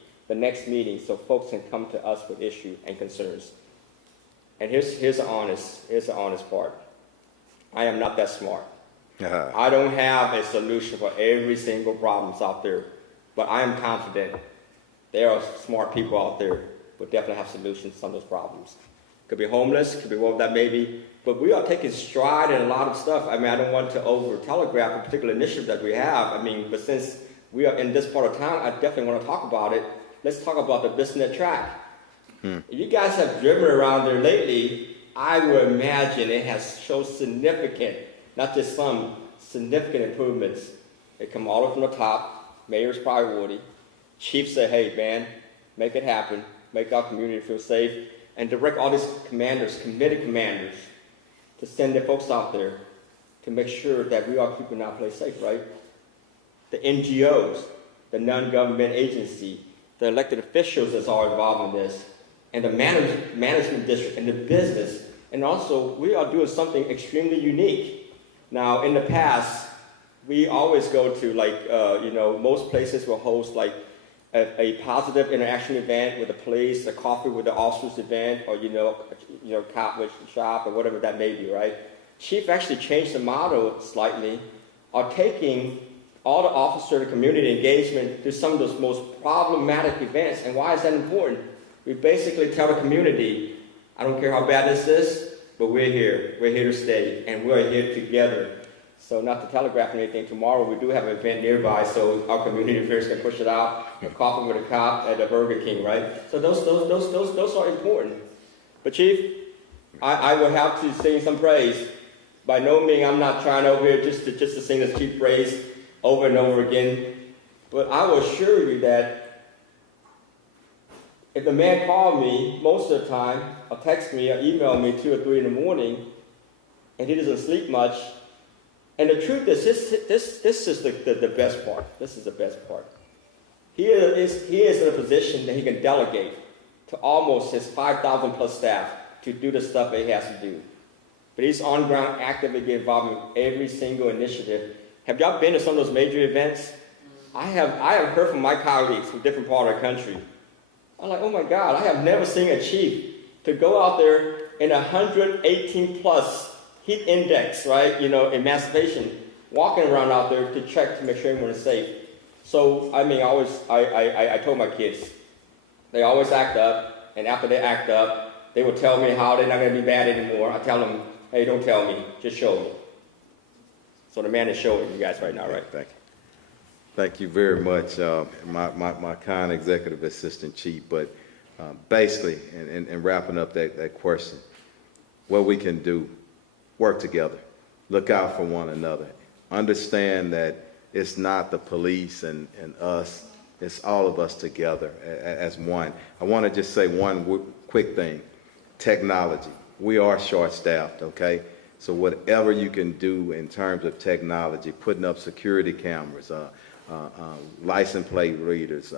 so folks can come to us with issues and concerns. And here's the honest part. I am not that smart. I don't have a solution for every single problem out there, but I am confident there are smart people out there who definitely have solutions to some of those problems. Could be homeless, could be what that may be, but we are taking stride in a lot of stuff. I mean, I don't want to over-telegraph a particular initiative that we have. I mean, but since we are in this part of town, I definitely want to talk about it. Let's talk about the BizNet track. If you guys have driven around there lately, I would imagine it has shown significant, not just some, significant improvements. They come all the way from the top, mayor's priority. Chief said, hey, man, make it happen, make our community feel safe, and direct all these commanders, committed commanders, to send their folks out there to make sure that we are keeping our place safe, right? The NGOs, the non-government agency, the elected officials that's all involved in this, and the management district and the business. And also, we are doing something extremely unique. Now, in the past, we always go to, like, most places will host, like, a positive interaction event with the police, a coffee with the officers event, or, cop with shop, or whatever that may be, right? Chief actually changed the model slightly, are taking all the officer and community engagement to some of those most problematic events. And why is that important? We basically tell the community, I don't care how bad this is, but we're here. We're here to stay, and we're here together. So not to telegraph anything, tomorrow we do have an event nearby, so our community affairs can push it out, a coffee with a cop at the Burger King, right? So those are important. But Chief, I will have to sing some praise. By no means, I'm not trying over here just to sing this cheap praise over and over again. But I will assure you that if the man called me most of the time, or text me, or email me 2 or 3 in the morning, and he doesn't sleep much, and the truth is, this is the best part. This is the best part. He is in a position that he can delegate to almost his 5,000 plus staff to do the stuff that he has to do. But he's on ground actively getting involved in every single initiative. Have y'all been to some of those major events? I have heard from my colleagues from different parts of the country. I'm like, oh my God, I have never seen a chief to go out there in 118 plus heat index, right? Emancipation, walking around out there to check to make sure everyone is safe. So, I mean, I told my kids, they always act up, and after they act up, they will tell me how they're not going to be bad anymore. I tell them, hey, don't tell me, just show me. So the man is showing you guys right now, right? Thank you. Thank you very much, my kind executive assistant chief. But basically, and wrapping up that question, what we can do, work together, look out for one another, understand that it's not the police and us, it's all of us together as one. I want to just say one quick thing, technology. We are short-staffed, okay? So whatever you can do in terms of technology, putting up security cameras, license plate readers,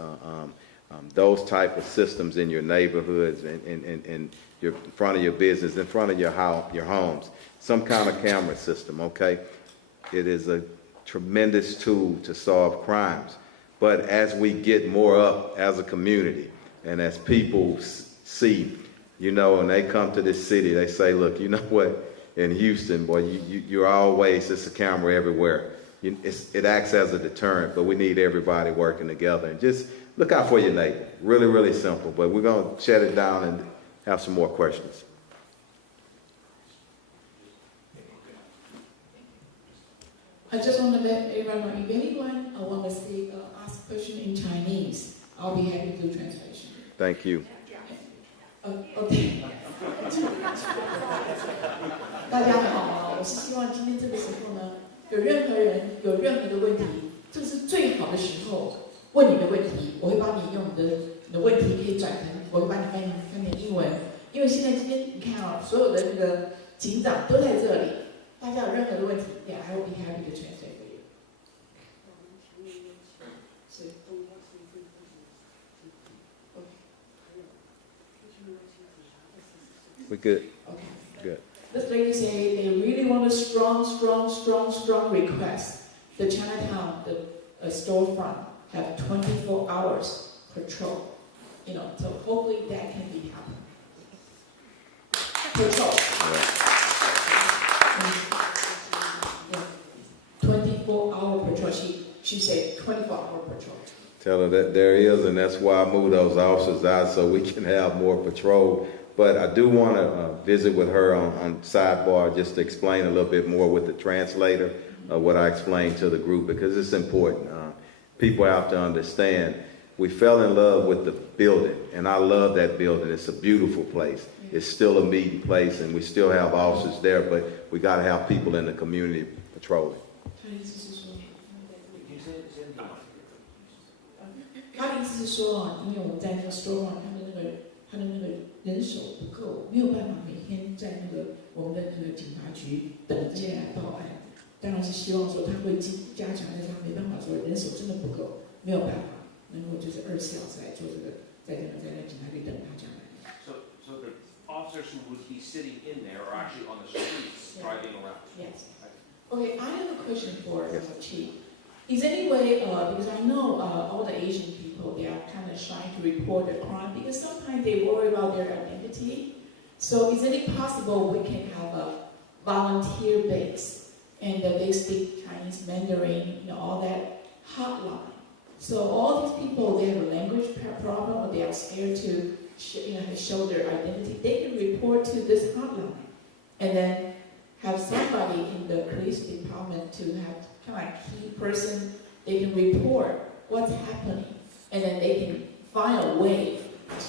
those type of systems in your neighborhoods and in front of your business, in front of your homes, some kind of camera system, okay? It is a tremendous tool to solve crimes. But as we get more up as a community and as people see, you know, and they come to this city, they say, look, you know what, in Houston, boy, you're always, it's a camera everywhere. It acts as a deterrent, but we need everybody working together. And just look out for your neighbor. Really, really simple. But we're going to shut it down and have some more questions. I just want to let everyone know, if anyone want to ask a question in Chinese, I'll be happy to do translation. Thank you. OK 大家好，我是希望今天这个时候呢，有任何人有任何的问题，这个是最好的时候问你的问题，我会帮你用你的问题可以转成，我会帮你翻成英文，因为现在今天你看啊，所有的那个警长都在这里，大家有任何的问题 ，Yeah, I will be happy to translate for you. 是。We good? Okay. Good. This lady say they really want a strong request. The Chinatown, the storefront, have 24 hours patrol. You know, so hopefully that can be happening. Patrol. Yeah. 24-hour patrol. She said 24-hour patrol. Tell her that there is, and that's why I moved those officers out so we can have more patrol. But I do want to visit with her on sidebar just to explain a little bit more with the translator what I explained to the group, because it's important. People have to understand we fell in love with the building, and I love that building. It's a beautiful place. It's still a meeting place, and we still have officers there, but we got to have people in the community patrolling. 他的意思是说，因为我们在那个 store 他的那个人手不够，没有办法每天在那个我们的那个警察局等接来报案。当然是希望说他会加强，但是他没办法说人手真的不够，没有办法能够就是24小时来做这个，在那个警察局等他这样来。So the officers who would be sitting in there are actually on the streets driving around. Yes. Okay, I have a question for Chief. Is any way, because I know all the Asian people, they are kind of shy to report a crime because sometimes they worry about their identity. So is it possible we can have a volunteer base and they speak Chinese, Mandarin, you know, all that hotline? So all these people, they have a language problem or they are scared to show their identity. They can report to this hotline and then have somebody in the police department to have kind of like key person, they can report what's happening, and then they can find a way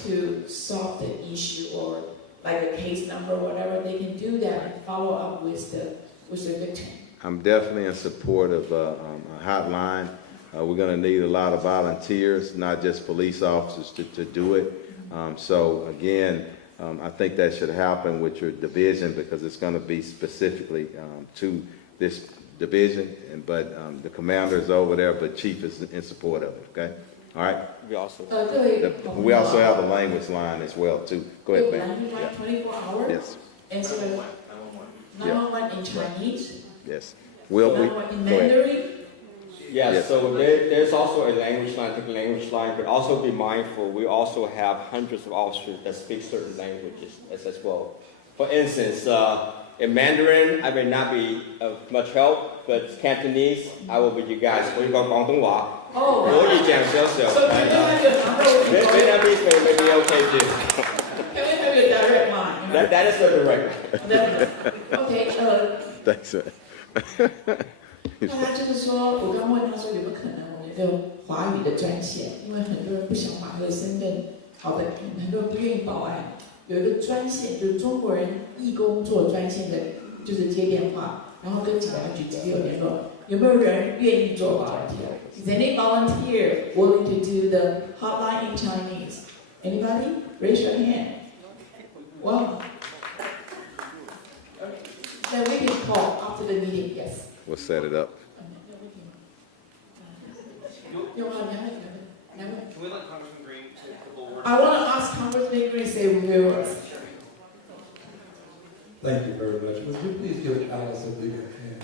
to solve the issue or like a case number or whatever. They can do that and follow up with the victim. I'm definitely in support of a hotline. We're going to need a lot of volunteers, not just police officers, to do it. So again, I think that should happen with your division because it's going to be specifically to this division, but the commander is over there, but chief is in support of it, okay? All right? We also have a language line as well, too. Go ahead, Ben. Language line 24 hours? Yes. And so 911 in Chinese? Yes. 911 in Mandarin? Yes. So there's also a language line, but also be mindful, we also have hundreds of officers that speak certain languages as well. For instance, in Mandarin, I may not be of much help, but Cantonese, I will be you guys. 我会讲广东话，我会讲少少。So can you have your number? Vietnamese may be okay too. Can we have your direct line? That is the direct line. Okay, Thanks, sir. 那他就是说，我刚问他说有没有可能我们有华语的专线，因为很多人不想把他的身份好的，很多人不愿意报案。有一个专线，就是中国人义工做专线的，就是接电话，然后跟警察局直接有联络。有没有人愿意做 volunteer? Is any volunteer willing to do the hotline in Chinese? Anybody? Raise your hand. Wow. Then we can meeting, yes. We'll set it up. Can we let Congressman Green say a couple words? I want to ask Congressman Green to say a few words. Thank you very much. Would you please give Alice a bigger hand?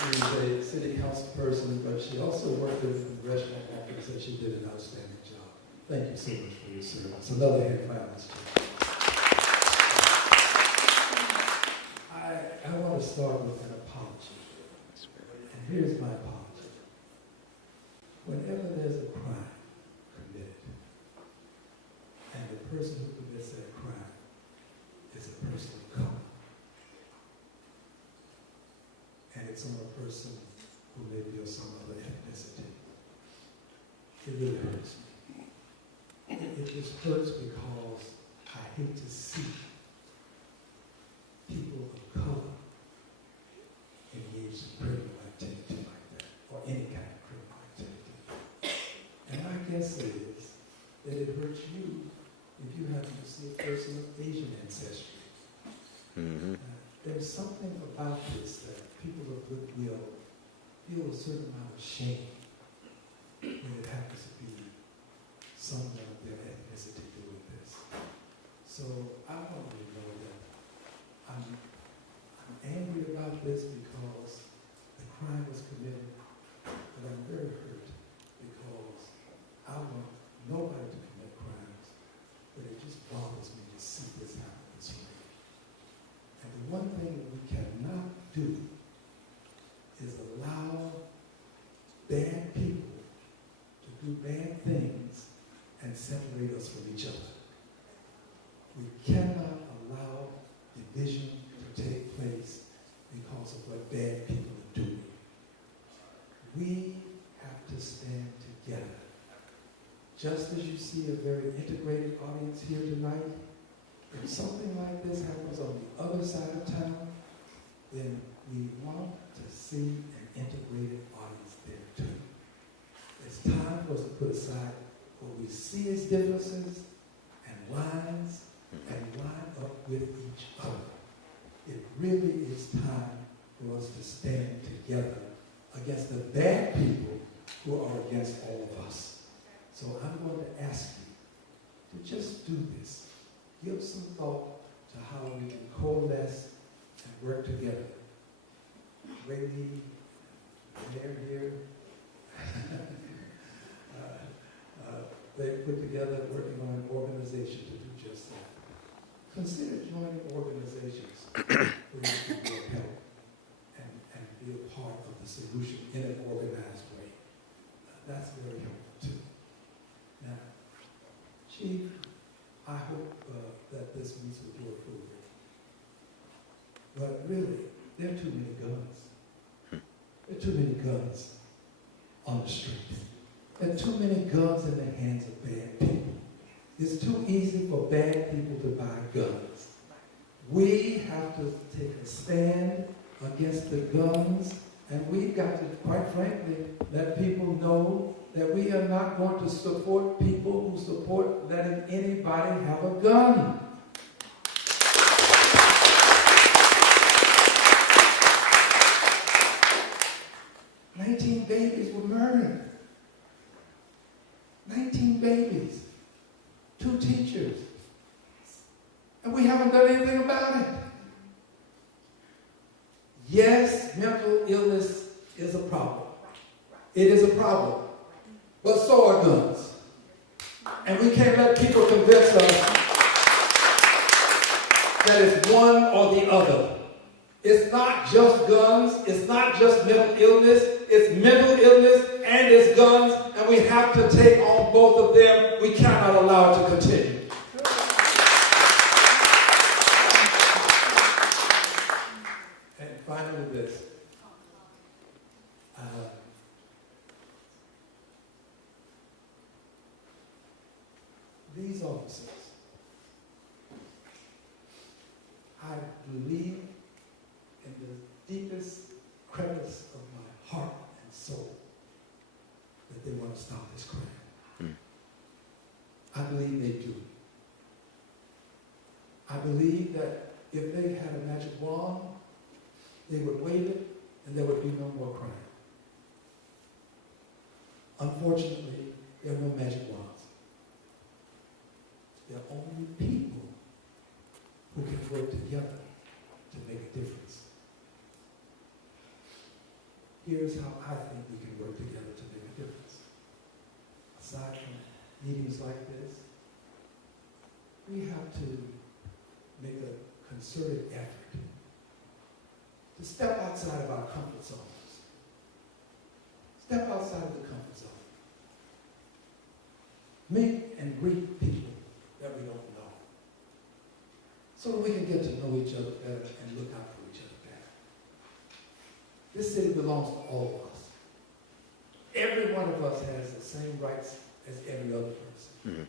She's a city council person, but she also worked in the congressional office, and she did an outstanding job. Thank you so much for your service. Another hand for Alice. I want to start with an apology. And here's my apology. Whenever there's a crime committed, and the person who commits that crime is a person of color, and it's on a person who may be of some other ethnicity, it really hurts me. It just hurts because I hate to see people of color engage in criminal activity like that, or any kind of criminal activity. And my guess is that it hurts you if you happen to see a person of Asian ancestry. There's something about this that people of goodwill feel a certain amount of shame when it happens to be someone of their ethnicity doing this. So I want you to know that I'm angry about this because the crime was committed, but I'm very hurt because I want nobody to commit crimes, but it just bothers me to see this happen this way. And the one thing that we cannot do is allow bad people to do bad things and separate us from each other. We cannot allow division to take place because of what bad people are doing. We have to stand together. Just as you see a very integrated audience here tonight, if something like this happens on the other side of town, then we want to see an integrated audience there too. It's time for us to put aside what we see as differences and lines and line up with each other. It really is time for us to stand together against the bad people who are against all of us. So I'm going to ask you to just do this. Give some thought to how we can coalesce and work together. Brady, Mayor here, they put together working on an organization to do just that. Consider joining organizations where you can get help and be a part of the solution in an organized way. That's very helpful too. Now, Chief, I hope that this meets with your approval. But really, there are too many guns. There are too many guns on the street. There are too many guns in the hands of bad people. It's too easy for bad people to buy guns. We have to take a stand against the guns, and we've got to, quite frankly, let people know that we are not going to support people who support letting anybody have a gun. Babies were murdered. 19 babies. 2 teachers. And we haven't done anything about it. Yes, mental illness is a problem. It is a problem. But so are guns. And we can't let people convince us that it's one or the other. It's not just guns. It's not just mental illness. It's mental illness and it's guns. And we have to take on both of them. We cannot allow it to continue. And finally this. These officers, I believe in the deepest crevice of my heart and soul that they want to stop this crime. I believe they do. I believe that if they had a magic wand, they would wave it and there would be no more crime. Unfortunately, there are no magic wands. There are only people who can work together to make a difference. Here's how I think we can work together to make a difference. Aside from meetings like this, we have to make a concerted effort to step outside of our comfort zones. Step outside of the comfort zone. Meet and greet people that we don't know, so that we can get to know each other better and look out for each other better. This city belongs to all of us. Every one of us has the same rights as every other person. Mm-hmm.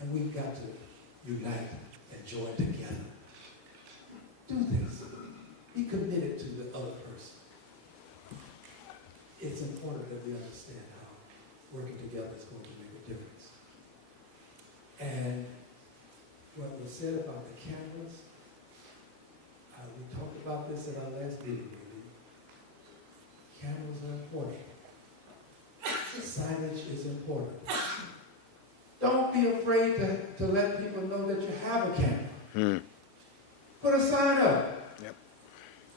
And we've got to unite and join together. Do this. Be committed to the other person. It's important that we understand how working together is going to make a difference. And what was said about the cameras, we talked about this at our last meeting. Cameras are important. Signage is important. Don't be afraid to let people know that you have a camera. Put a sign up. Yep.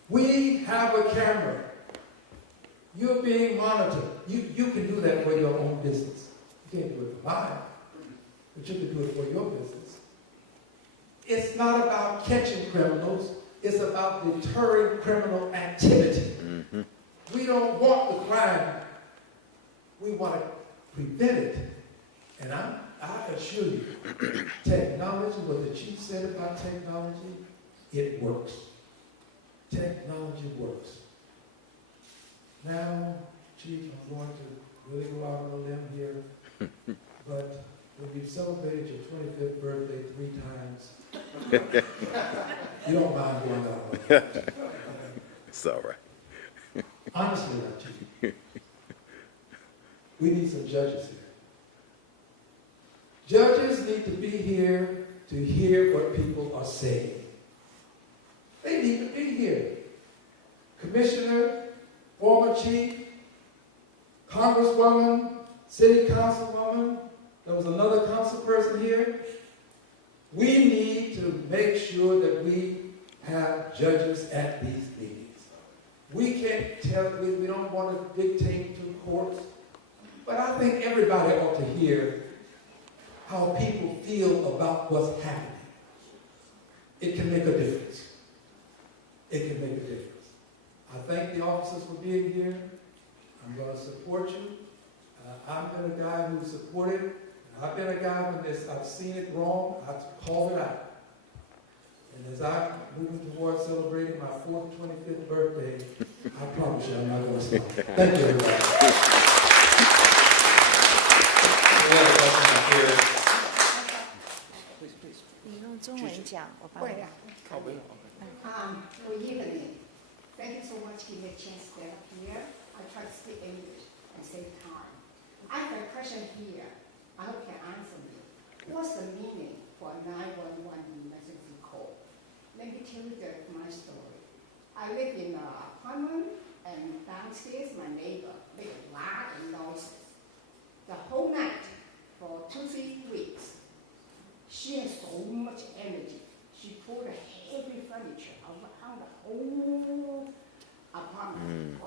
We have a camera. You're being monitored. You can do that for your own business. You can't do it for mine, but you can do it for your business. It's not about catching criminals. It's about deterring criminal activity. Mm-hmm. We don't want the crime. We want to prevent it. And I assure you, technology, what the chief said about technology, it works. Technology works. Now, Chief, I'm going to really go out on a limb here, but when you've celebrated your 25th birthday 3 times, you don't mind going out on a limb. It's all right. Honestly, Chief, we need some judges here. Judges need to be here to hear what people are saying. They need to be here. Commissioner, former chief, congresswoman, city councilwoman, there was another council person here. We need to make sure that we have judges at these meetings. We can't tell, we don't want to dictate to courts, but I think everybody ought to hear how people feel about what's happening. It can make a difference. It can make a difference. I thank the officers for being here. I'm going to support you. I've been a guy who supported. I've been a guy when I've seen it wrong, I've called it out. And as I'm moving towards celebrating my 25th birthday, I promise you I'm not going to stop. Thank you, everybody. We have a question up here. 你用中文讲，我帮你。Good evening. Thank you so much for giving me a chance to stand up here. I try to speak English and save time. I have a question here. I hope you can answer me. What's the meaning for 911 emergency call? Let me tell you my story. I live in an apartment, and downstairs my neighbor made a lot of noises. The whole night, for 2-3 weeks, she has so much energy. She pulled a heavy furniture around the whole apartment.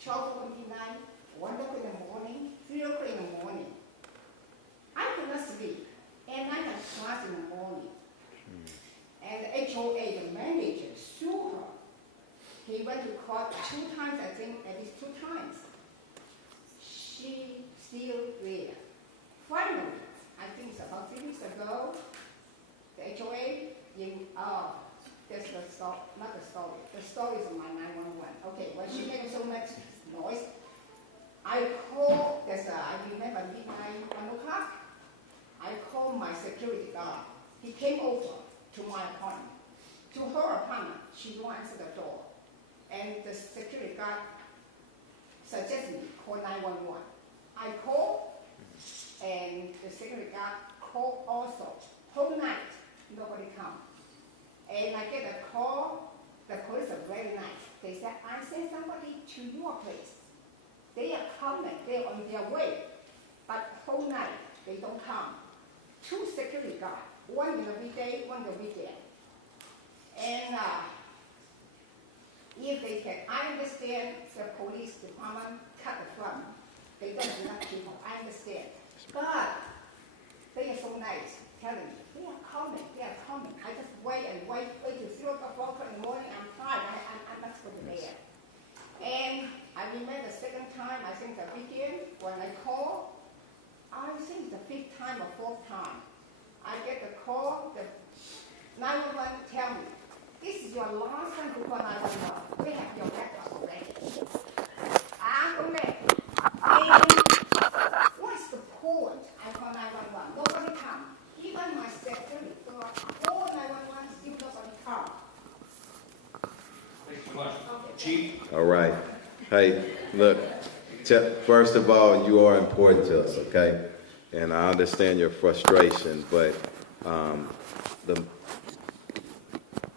12:29, 1 o'clock in the morning, 3 o'clock in the morning. I could not sleep, and I had class in the morning. And the HOA, the manager, sued her. He went to court 2 times, I think, at least 2 times. She still there. Finally, I think it's about 3 weeks ago, the HOA, there's the story, not the story. The story is on my 911. Okay, when she made so much noise, I called, I remember midnight, 1 o'clock. I called my security guard. He came over to my apartment. To her apartment, she don't answer the door. And the security guard suggested me call 911. I called, and the security guard called also. Whole night, nobody come. And I get a call, the police are very nice. They said, I sent somebody to your place. They are coming, they're on their way. But whole night, they don't come. 2 security guards, one in the weekday, one in the weekend. And if they can, I understand the police department cut the fund. They don't have enough people, I understand. But they are so nice, telling me, they are coming, they are coming. I just wait till 3 o'clock, 4 o'clock in the morning, I'm tired, I must go to bed. And I remember the second time, I think the weekend, when I call, I think the 5th time or 4th time, I get the call, the 911 tell me, this is your last time to call 911. We have your backup already. I'm okay. And what's the point? I call 911. Nobody come. Even my secretary, all 911 still nobody come. Thank you so much. Chief? All right. Hey, look, first of all, you are important to us, okay? And I understand your frustration, but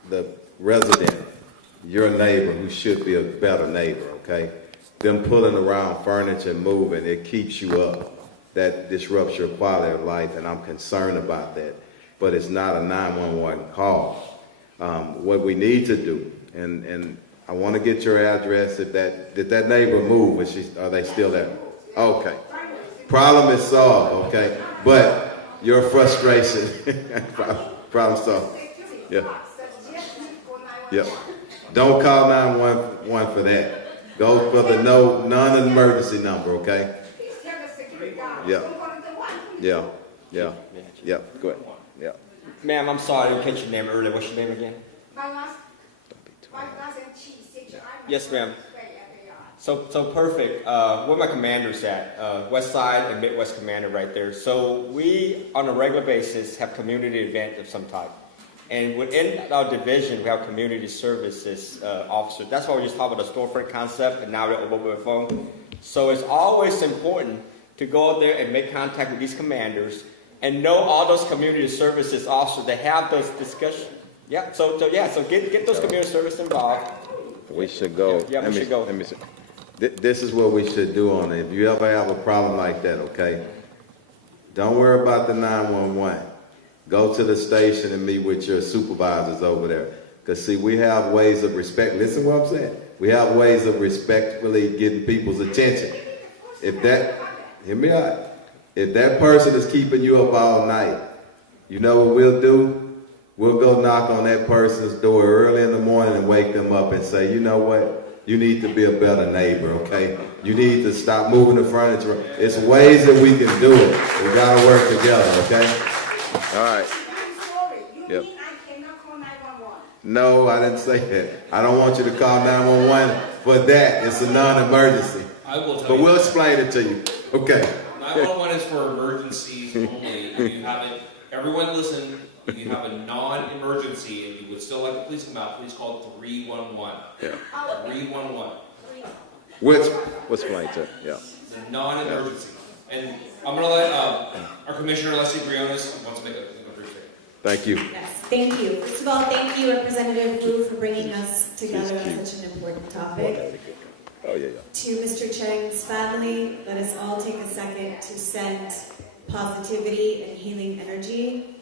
the resident, your neighbor who should be a better neighbor, okay? Them pulling around furniture and moving, it keeps you up. That disrupts your quality of life, and I'm concerned about that. But it's not a 911 call. What we need to do, and I want to get your address. Did that neighbor move? Are they still there? Okay. Problem is solved, okay? But your frustration, problem solved. Yeah. Yeah. Don't call 911 for that. Go for the non-emergency number, okay? Yeah. Yeah. Yeah. Yeah. Go ahead. Yeah. Ma'am, I'm sorry, I didn't catch your name earlier. What's your name again? Yes, ma'am. So perfect. Where my commander's at? West Side and Midwest Commander right there. So we, on a regular basis, have community events of some type. And within our division, we have community services officers. That's why we just talked about the storefront concept, and now we're over the phone. So it's always important to go out there and make contact with these commanders and know all those community services officers that have those discussions. Yeah, so get those community services involved. We should go. Yeah, we should go. Let me see. This is what we should do on it. If you ever have a problem like that, okay, don't worry about the 911. Go to the station and meet with your supervisors over there. Because, see, we have ways of respect. Listen to what I'm saying. We have ways of respectfully getting people's attention. Hear me out. If that person is keeping you up all night, you know what we'll do? We'll go knock on that person's door early in the morning and wake them up and say, you know what? You need to be a better neighbor, okay? You need to stop moving the furniture. It's ways that we can do it. We got to work together, okay? All right. Yep. No, I didn't say that. I don't want you to call 911 for that. It's a non-emergency. I will tell but you. We'll explain it to you. Okay. 911 is for emergencies only. If you have it, everyone listen. If you have a non-emergency and you would still like the police to come out, please call 311. Yeah. 311. We'll explain to it. Yeah. The non-emergency. And I'm going to let our Commissioner, Leslie Briones, wants to make a brief statement. Thank you. Yes, thank you. First of all, thank you, Representative Wu, for bringing us together on such an important topic. Oh, yeah. To Mr. Cheng's family, let us all take a second to send positivity and healing energy,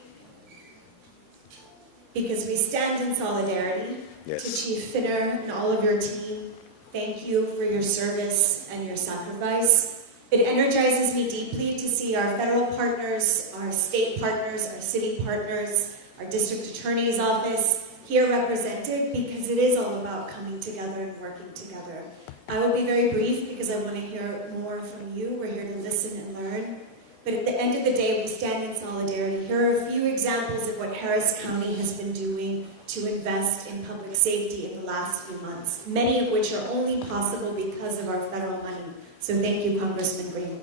because we stand in solidarity. Yes. To Chief Finner and all of your team, thank you for your service and your sacrifice. It energizes me deeply to see our federal partners, our state partners, our city partners, our district attorney's office here represented, because it is all about coming together and working together. I will be very brief because I want to hear more from you. We're here to listen and learn. But at the end of the day, we stand in solidarity. Here are a few examples of what Harris County has been doing to invest in public safety in the last few months, many of which are only possible because of our federal money. So thank you, Congressman Green.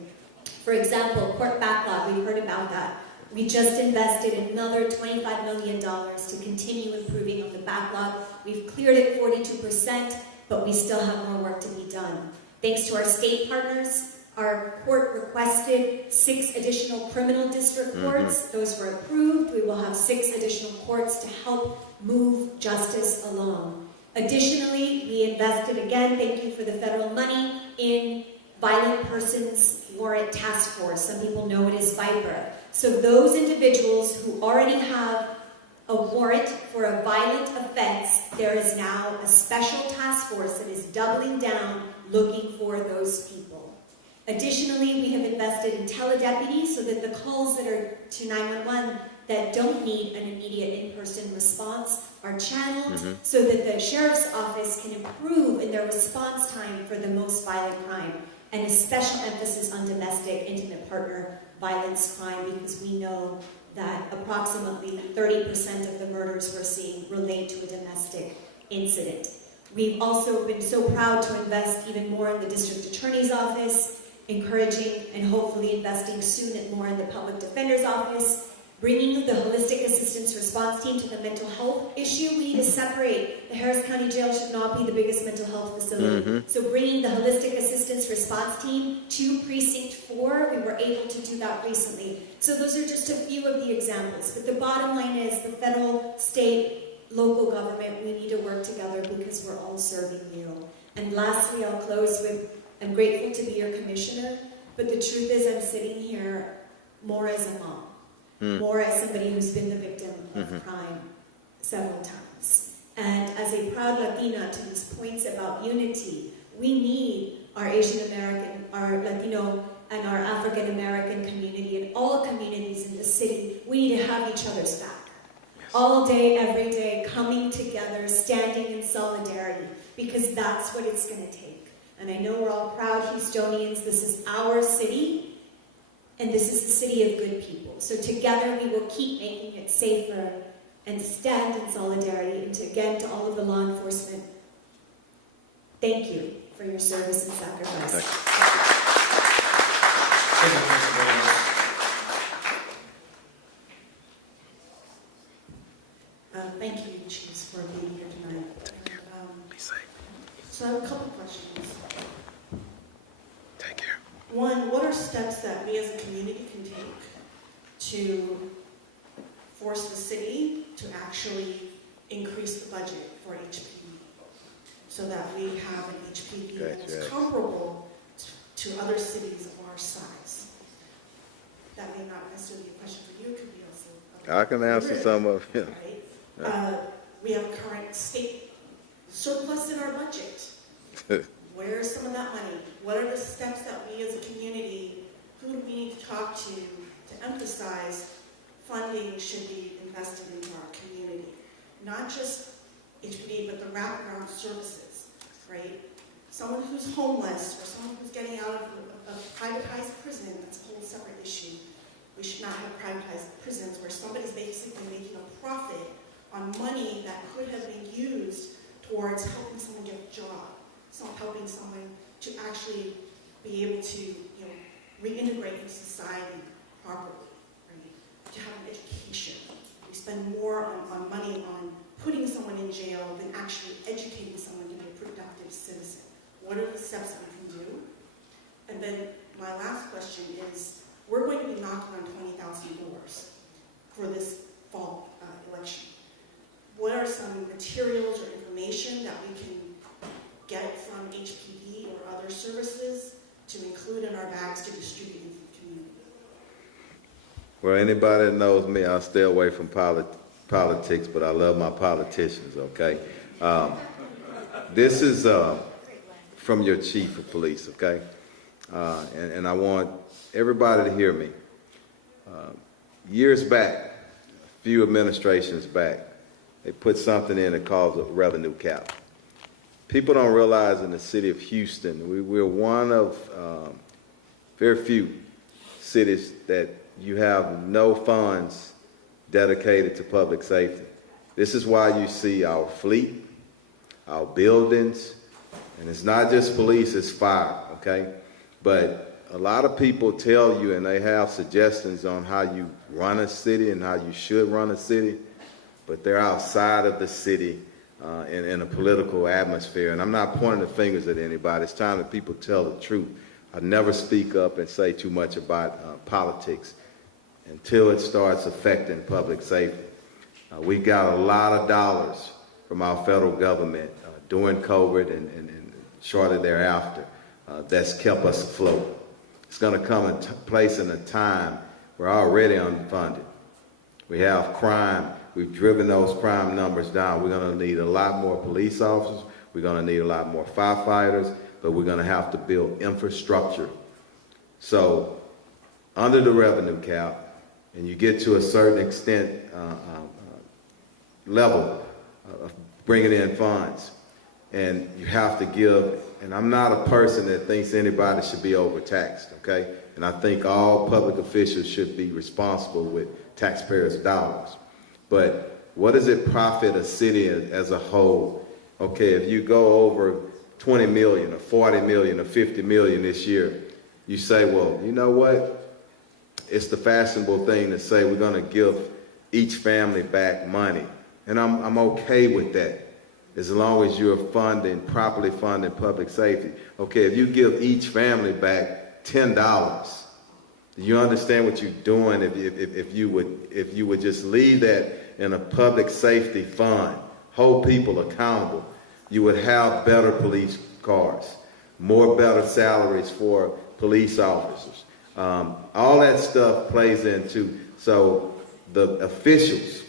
For example, court backlog, we've heard about that. We just invested another $25 million to continue improving on the backlog. We've cleared it 42%, but we still have more work to be done. Thanks to our state partners, Our court requested 6 additional criminal district courts. Those were approved. We will have 6 additional courts to help move justice along. Additionally, we invested, again, thank you for the federal money, in Violent Persons Warrant Task Force. Some people know it as VIPER. So those individuals who already have a warrant for a violent offense, there is now a special task force that is doubling down looking for those people. Additionally, we have invested in teledeputies so that the calls that are to 911 that don't need an immediate in-person response are channeled so that the sheriff's office can improve in their response time for the most violent crime, and a special emphasis on domestic intimate partner violence crime, because we know that approximately 30% of the murders we're seeing relate to a domestic incident. We've also been so proud to invest even more in the district attorney's office, encouraging and hopefully investing soon more in the public defender's office, bringing the holistic assistance response team to the mental health issue. We need to separate. The Harris County Jail should not be the biggest mental health facility. So bringing the holistic assistance response team to Precinct 4, we were able to do that recently. So those are just a few of the examples. But the bottom line is the federal, state, local government, we need to work together because we're all serving you. And lastly, I'll close with, I'm grateful to be your commissioner, but the truth is I'm sitting here more as a mom, more as somebody who's been the victim of crime several times. And as a proud Latina, to these points about unity, we need our Asian American, our Latino, and our African American community and all communities in the city. We need to have each other's back. All day, every day, coming together, standing in solidarity, because that's what it's going to take. And I know we're all proud Houstonians. This is our city, and this is the city of good people. So together we will keep making it safer and stand in solidarity. And again, to all of the law enforcement, thank you for your service and sacrifice. Thank you, Chiefs, for being here tonight. So I have a couple questions. Take care. One, what are steps that we as a community can take to force the city to actually increase the budget for HPD so that we have an HPD that is comparable to other cities of our size? That may not necessarily be a question for you, it could be also. I can answer some of it. Right? We have a current state surplus in our budget. Where's some of that money? What are the steps that we as a community, who do we need to talk to emphasize funding should be invested into our community? Not just HPD, but the wraparound services, right? Someone who's homeless or someone who's getting out of a privatized prison, that's a whole separate issue. We should not have privatized prisons where somebody's basically making a profit on money that could have been used towards helping someone get a job, helping someone to actually be able to, reintegrate in society properly, right? To have an education. We spend more on money on putting someone in jail than actually educating someone to be a productive citizen. What are the steps that we can do? And then my last question is, we're going to be knocking on 20,000 doors for this fall election. What are some materials or information that we can get from HPD or other services to include in our bags to distribute into the community? Well, anybody that knows me, I stay away from politics, but I love my politicians, okay? This is from your chief of police, okay? And I want everybody to hear me. Years back, a few administrations back, they put something in that calls a revenue cap. People don't realize in the city of Houston, we're one of very few cities that you have no funds dedicated to public safety. This is why you see our fleet, our buildings, and it's not just police, it's fire, okay? But a lot of people tell you, and they have suggestions on how you run a city and how you should run a city, but they're outside of the city in a political atmosphere. And I'm not pointing the fingers at anybody. It's time that people tell the truth. I never speak up and say too much about politics until it starts affecting public safety. We got a lot of dollars from our federal government during COVID and shortly thereafter that's kept us afloat. It's going to come in place in a time we're already unfunded. We have crime. We've driven those crime numbers down. We're going to need a lot more police officers. We're going to need a lot more firefighters, but we're going to have to build infrastructure. So under the revenue cap, and you get to a certain extent level of bringing in funds, and you have to give, and I'm not a person that thinks anybody should be overtaxed, okay? And I think all public officials should be responsible with taxpayers' dollars. But what does it profit a city as a whole? Okay, if you go over 20 million or 40 million or 50 million this year, you say, well, you know what? It's the fashionable thing to say we're going to give each family back money. And I'm okay with that, as long as you're properly funding public safety. Okay, if you give each family back $10, do you understand what you're doing if you would just leave that in a public safety fund, hold people accountable? You would have better police cars, more better salaries for police officers. All that stuff plays into, so the officials,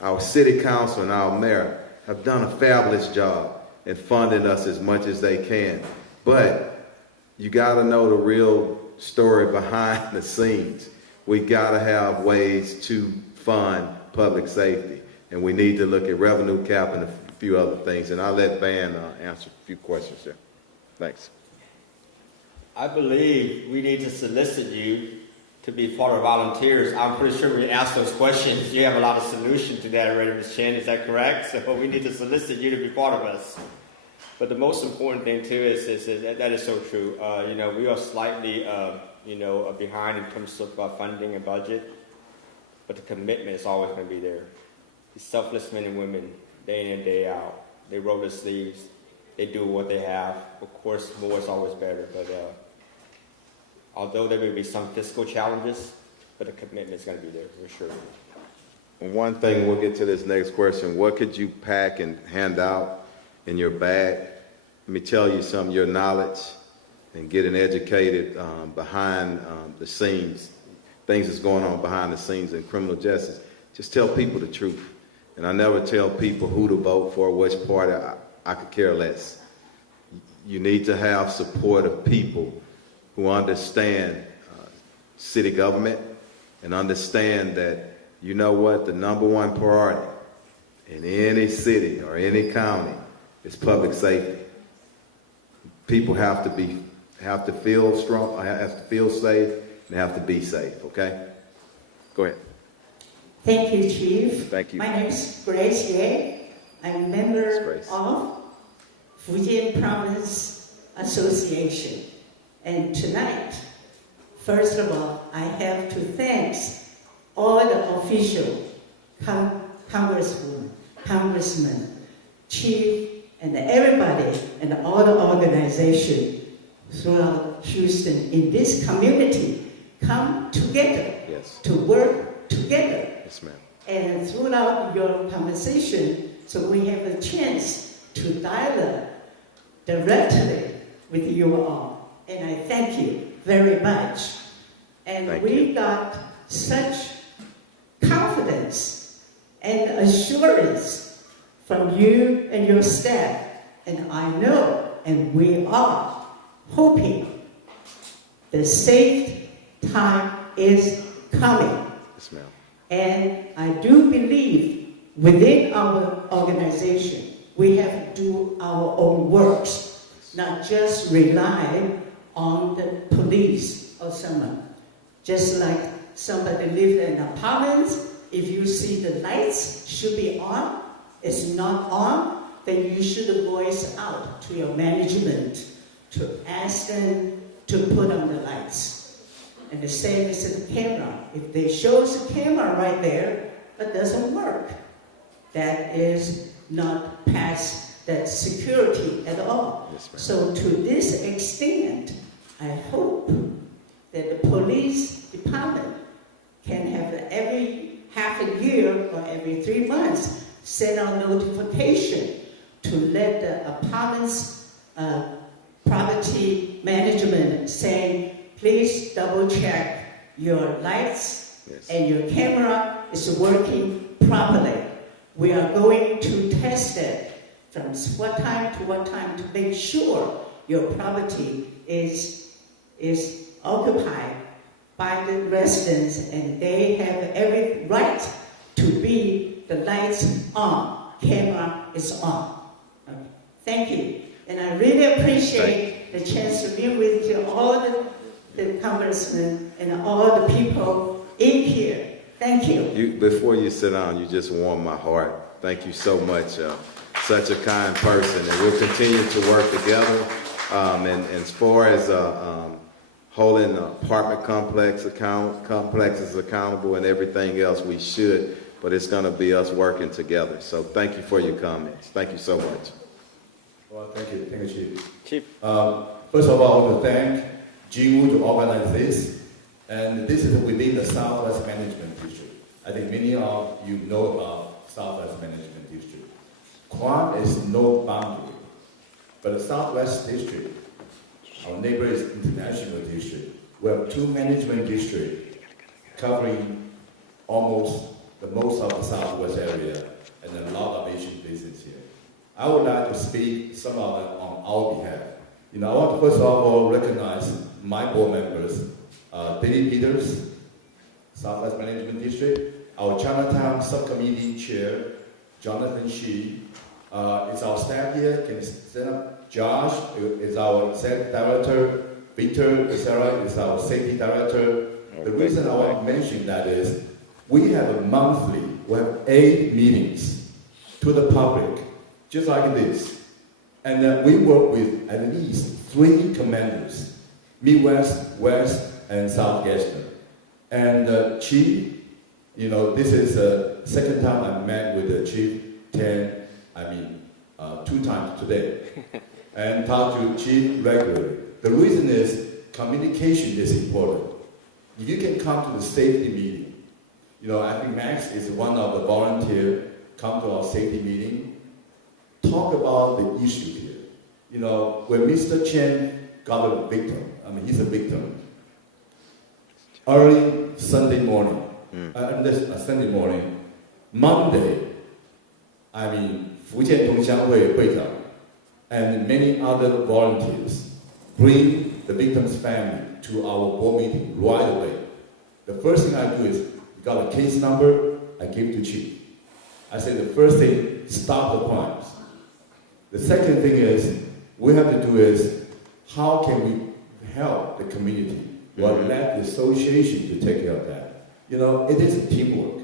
our city council and our mayor have done a fabulous job in funding us as much as they can. But you got to know the real story behind the scenes. We got to have ways to fund public safety, and we need to look at revenue cap and a few other things. And I'll let Van answer a few questions there. Thanks. I believe we need to solicit you to be part of volunteers. I'm pretty sure we ask those questions. You have a lot of solutions to that already, Ms. Chen, is that correct? So we need to solicit you to be part of us. But the most important thing too is that is so true. We are slightly, behind in terms of funding and budget, but the commitment is always going to be there. These selfless men and women, day in and day out, they roll their sleeves, they do what they have. Of course, more is always better, but although there may be some fiscal challenges, but the commitment is going to be there for sure. One thing, we'll get to this next question. What could you pack and hand out in your bag? Let me tell you some of your knowledge and getting educated behind the scenes, things that's going on behind the scenes in criminal justice. Just tell people the truth. And I never tell people who to vote for, which party. I could care less. You need to have support of people who understand city government and understand that, you know what, the number one priority in any city or any county is public safety. People have to feel strong, have to feel safe, and have to be safe, okay? Go ahead. Thank you, Chief. Thank you. My name is Grace Ye. I'm a member of Fujian Province Association. And tonight, first of all, I have to thank all the officials, congressmen, chief, and everybody, and all the organizations throughout Houston in this community come together to work together. Yes, ma'am. And throughout your conversation, so we have a chance to dialogue directly with you all. And I thank you very much. And we got such confidence and assurance from you and your staff. And I know, and we are hoping the safe time is coming. Yes, ma'am. And I do believe within our organization, we have to do our own works, not just rely on the police or someone. Just like somebody lives in an apartment, if you see the lights should be on, it's not on, then you should voice out to your management to ask them to put on the lights. And the same as the camera. If they show the camera right there, but doesn't work, that is not past that security at all. Yes, ma'am. So to this extent, I hope that the police department can have every half a year or every 3 months send out notification to let the apartments property management saying, please double check your lights and your camera is working properly. We are going to test it from what time to what time to make sure your property is occupied by the residents and they have every right to be the lights on, camera is on. Okay. Thank you. And I really appreciate the chance to meet with you, all the congressmen and all the people in here. Thank you. Before you sit down, you just warmed my heart. Thank you so much. Such a kind person, and we'll continue to work together. And as far as holding apartment complexes accountable and everything else, we should. But it's going to be us working together. So thank you for your comments. Thank you so much. Well, thank you, Chief. Chief. First of all, I want to thank Jinwoo to organize this, and this is within the Southwest Management District. I think many of you know about Southwest Management District. Crime is no boundary, but the Southwest District, our neighbor is International District. We have 2 management districts covering almost the most of the Southwest area and a lot of Asian business here. I would like to speak some of it on our behalf. I want to first of all recognize my board members, David Peters, Southwest Management District, our Chinatown Subcommittee Chair, Jonathan Shi, it's our staff here, can you stand up? Josh is our Safety Director, Victor Becerra is our Safety Director. The reason I want to mention that is, we have 8 meetings to the public, just like this. And we work with at least 3 commanders, Midwest, West, and Southwestern. And Chief, this is the second time I met with the Chief 2 times today, and talk to Chief regularly. The reason is communication is important. If you can come to the safety meeting, I think Max is one of the volunteers, come to our safety meeting, talk about the issue here. When Mr. Chen got a victim, he's a victim. Early Sunday morning, Monday, Fujian Tongxianghui Huichang and many other volunteers bring the victim's family to our board meeting right away. The first thing I do is, got a case number, I give to Chief. I say the first thing, stop the crimes. The second thing is, we have to do is, how can we help the community? Well, let the association to take care of that. It is a teamwork.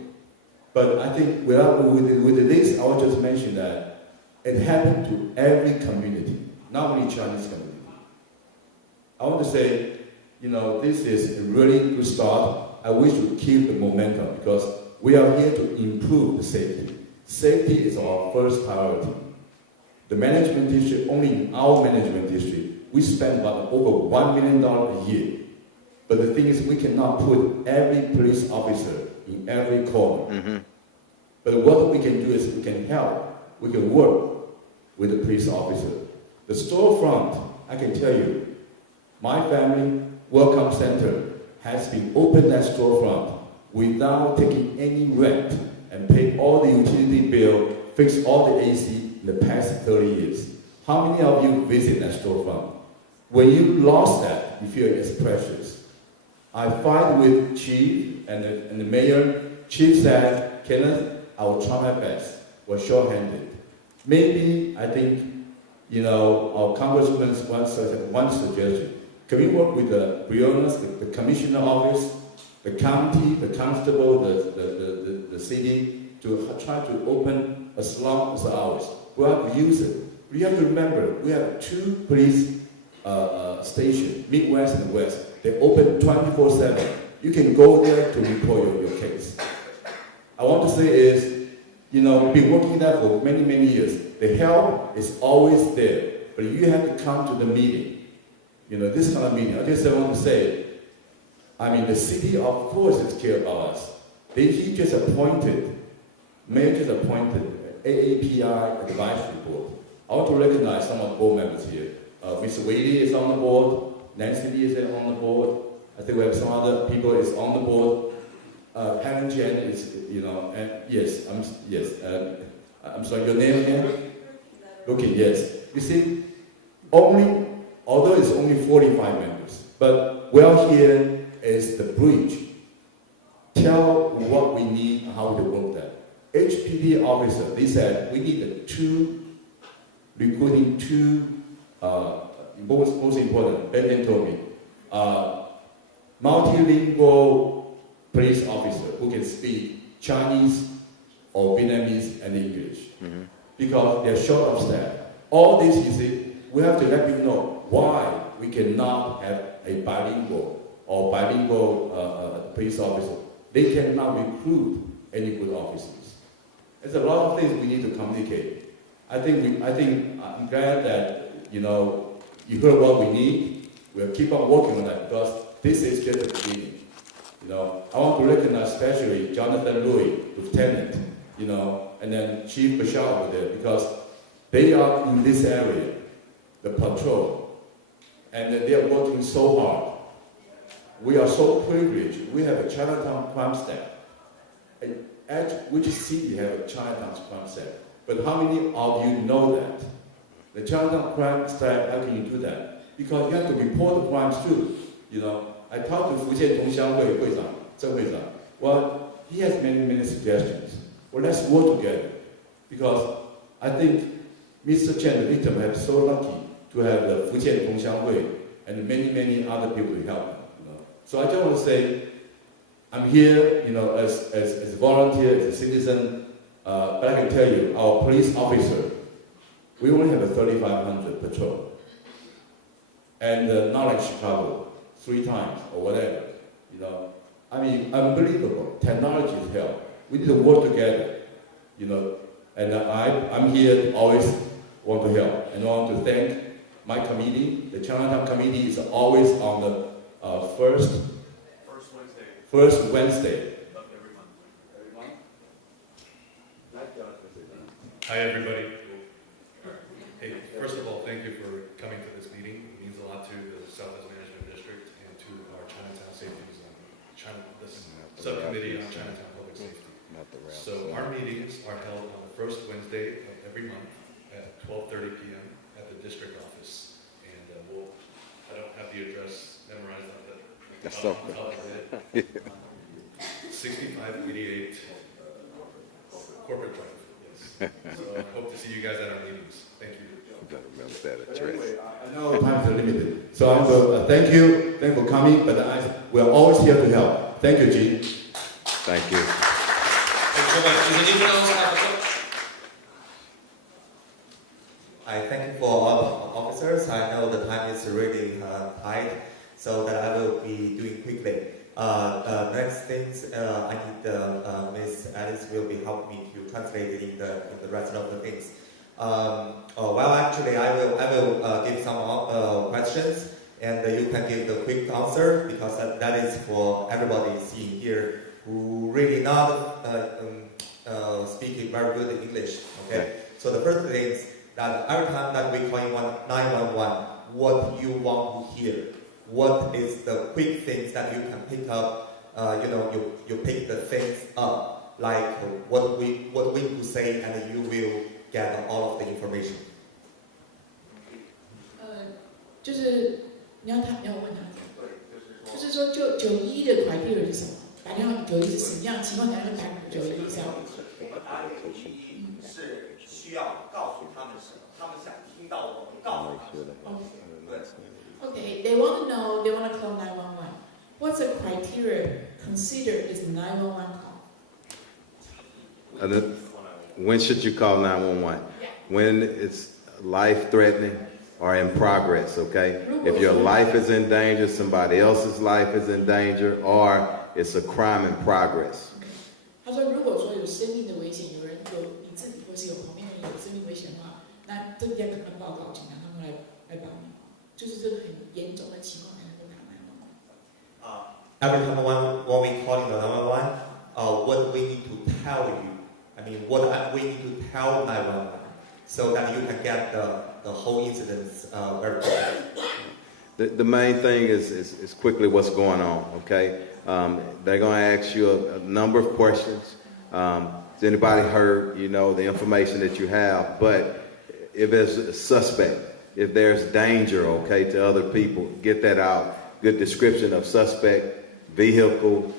But I think with this, I will just mention that it happened to every community, not only Chinese community. I want to say, this is a really good start. I wish we keep the momentum because we are here to improve the safety. Safety is our first priority. The management district, only in our management district, we spend about over $1 million a year. But the thing is, we cannot put every police officer in every corner. But what we can do is we can help, we can work with the police officer. The storefront, I can tell you, my family welcome center has been open that storefront without taking any rent and pay all the utility bill, fix all the AC in the past 30 years. How many of you visit that storefront? When you lost that, you feel it's precious. I fight with Chief and the mayor. Chief said, Kenneth, I will try my best. We're short-handed. Maybe, I think, our congressman once said one suggestion. Can we work with the Briones, the commissioner office, the county, the constable, the city, to try to open as long as ours? We have to use it. We have to remember, we have 2 police stations, Midwest and West. They open 24/7. You can go there to report your case. I want to say is, we've been working there for many, many years. The help is always there, but you have to come to the meeting. this kind of meeting. I just want to say, the city, of course, is care about us. He just appointed, Mayor just appointed AAPI Advisory Board. I want to recognize some of the board members here. Mr. Whaley is on the board, Nancy Lee is on the board. I think we have some other people is on the board. Helen Chen is, and yes, I'm sorry, your name again? Okay, yes. You see, although it's only 45 members, but well here is the bridge. Tell what we need and how to work that. HPD officer, they said we need recruiting two, most important, Ben told me, multilingual police officer who can speak Chinese or Vietnamese and English. Mm-hmm. Because they're short of staff. All this, you see, we have to let people know why we cannot have a bilingual police officer. They cannot recruit any good officers. There's a lot of things we need to communicate. I'm glad that you heard what we need. We'll keep on working on that because this is just the beginning. I want to recognize especially Jonathan Louis, Lieutenant, and then Chief Bashar over there because they are in this area, the patrol, and they are working so hard. We are so privileged. We have a Chinatown crime staff. Which city have a Chinatown crime staff? But how many of you know that? The Chinatown crime staff, how can you do that? Because you have to report the crimes too. I talked to Fujian Tongxianghui Zheng Huizang. Well, he has many suggestions. Well, let's work together. Because I think Mr. Chen, the victim, have so lucky to have the Fujian Tongxianghui and many other people to help him. So I just want to say, I'm here, as a volunteer, as a citizen, but I can tell you, our police officer, we only have a 3,500 patrol. And not like Chicago, 3 times or whatever, unbelievable. Technology is help. We need to work together, and I'm here to always want to help. And I want to thank my committee. The Chinatown committee is always on the first Wednesday of every month. Hi, everybody. Hey, first of all, thank you for coming to this meeting. It means a lot to the Southwest Management District and to our Chinatown Safety this subcommittee on Chinatown Public Safety. So our meetings are held on the first Wednesday of every month at 12:30 p.m. at the district office. And I don't have the address memorized on the That's so cool. 6588 Corporate Drive. Yes. So I hope to see you guys at our meetings. Thank you. Remember that address. Anyway, I know time is limited. So I want to thank you for coming, but we're always here to help. Thank you, Gene. Thank you. Thank you so much. Does anyone else have a question? I thank you for all the officers. I know the time is really tight, so that I will be doing quickly. Next things, I need Miss Alice will be helping me to translate in the rest of the things. Well, actually, I will give some questions, and you can give the quick answer because that is for everybody seeing here who really not speaking very good English. Okay. So the first thing is that every time that we call 911, what you want to hear. What is the quick things that you can pick up? You pick the things up, like what we could say, and you will get all of the information. 就是你要问他，就是说911的 criteria 是什么？打电话911是什么样的情况下会打911是要？打911是需要告诉他们什么，他们想听到我们告诉他们什么。对。Okay, they want to know, they want to call 911. What's the criteria considered as a 911 call? When should you call 911? When it's life-threatening or in progress, okay? If your life is in danger, somebody else's life is in danger, or it's a crime in progress. 他说，如果说有生命的危险，有人有你自己或是有旁边人有生命危险的话，那这边可能报告，请让他们来帮你。就是这个很严重的情况才能够打911。Every time when we call in the 911, what we need to tell you, I mean, what we need to tell 911, so that you can get the whole incident very quickly. The main thing is quickly what's going on, okay? They're going to ask you a number of questions. Has anybody heard, the information that you have? But if there's a suspect, if there's danger, okay, to other people, get that out. Good description of suspect, vehicle,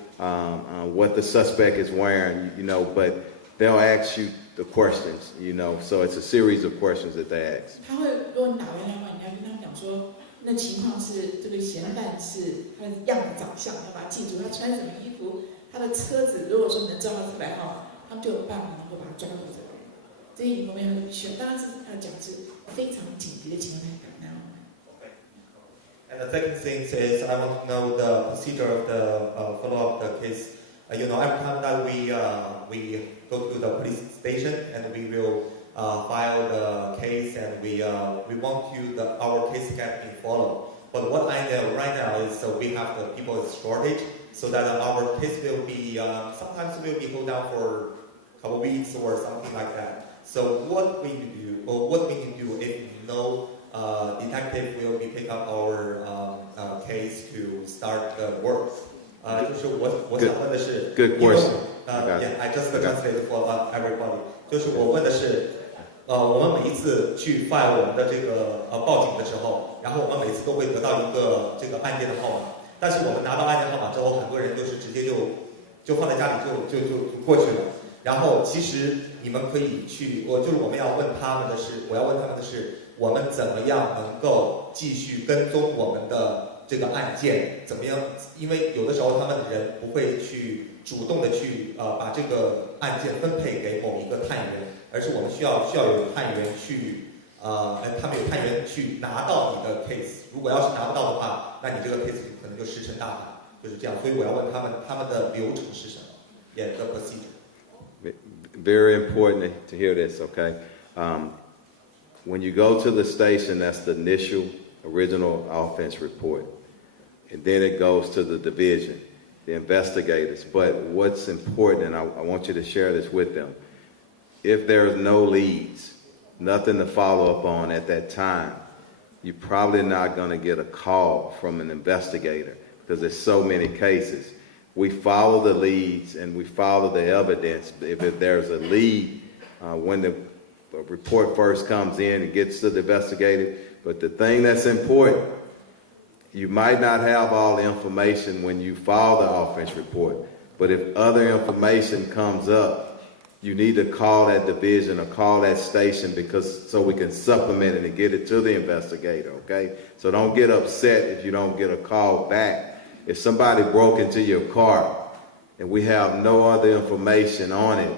what the suspect is wearing, but they'll ask you the questions, so it's a series of questions that they ask. 他会，如果你打完电话，你要跟他们讲说，那情况是这个嫌犯是他的样子长相，要把他记住，他穿什么衣服，他的车子，如果说你能知道他车牌号，他们就有办法能够把他抓住这个人。这些information他都必须要，当然是要讲是非常紧急的情况才打911。And the second thing is I want to know the procedure of the follow-up the case. Every time that we go to the police station and we will file the case and we want our case get being followed. But what I know right now is we have the people shortage, so that our case will be sometimes will be hold down for a couple weeks or something like that. So what we can do if no detective will be pick up our case to start the work. 就是我想问的是 Good question. Yeah, I just translate for everybody. 就是我问的是，我们每一次去 file 我们的这个报警的时候，然后我们每次都会得到一个这个案件的号码，但是我们拿到案件号码之后，很多人就是直接就放在家里就过去了。然后其实你们可以去，我们要问他们的是，我要问他们的是，我们怎么样能够继续跟踪我们的这个案件，怎么样？因为有的时候他们人不会去主动的去把这个案件分配给某一个探员，而是我们需要有探员去他们有探员去拿到你的 case。如果要是拿不到的话，那你这个 case 可能就石沉大海，就是这样。所以我要问他们的流程是什么 ？Yeah, the procedure. Very important to hear this, okay? When you go to the station, that's the initial original offense report. And then it goes to the division, the investigators. But what's important, and I want you to share this with them, if there's no leads, nothing to follow up on at that time, you're probably not going to get a call from an investigator because there's so many cases. We follow the leads and we follow the evidence. If there's a lead, when the report first comes in, it gets to the investigator. But the thing that's important, you might not have all the information when you file the offense report. But if other information comes up, you need to call that division or call that station so we can supplement it and get it to the investigator, okay? So don't get upset if you don't get a call back. If somebody broke into your car and we have no other information on it,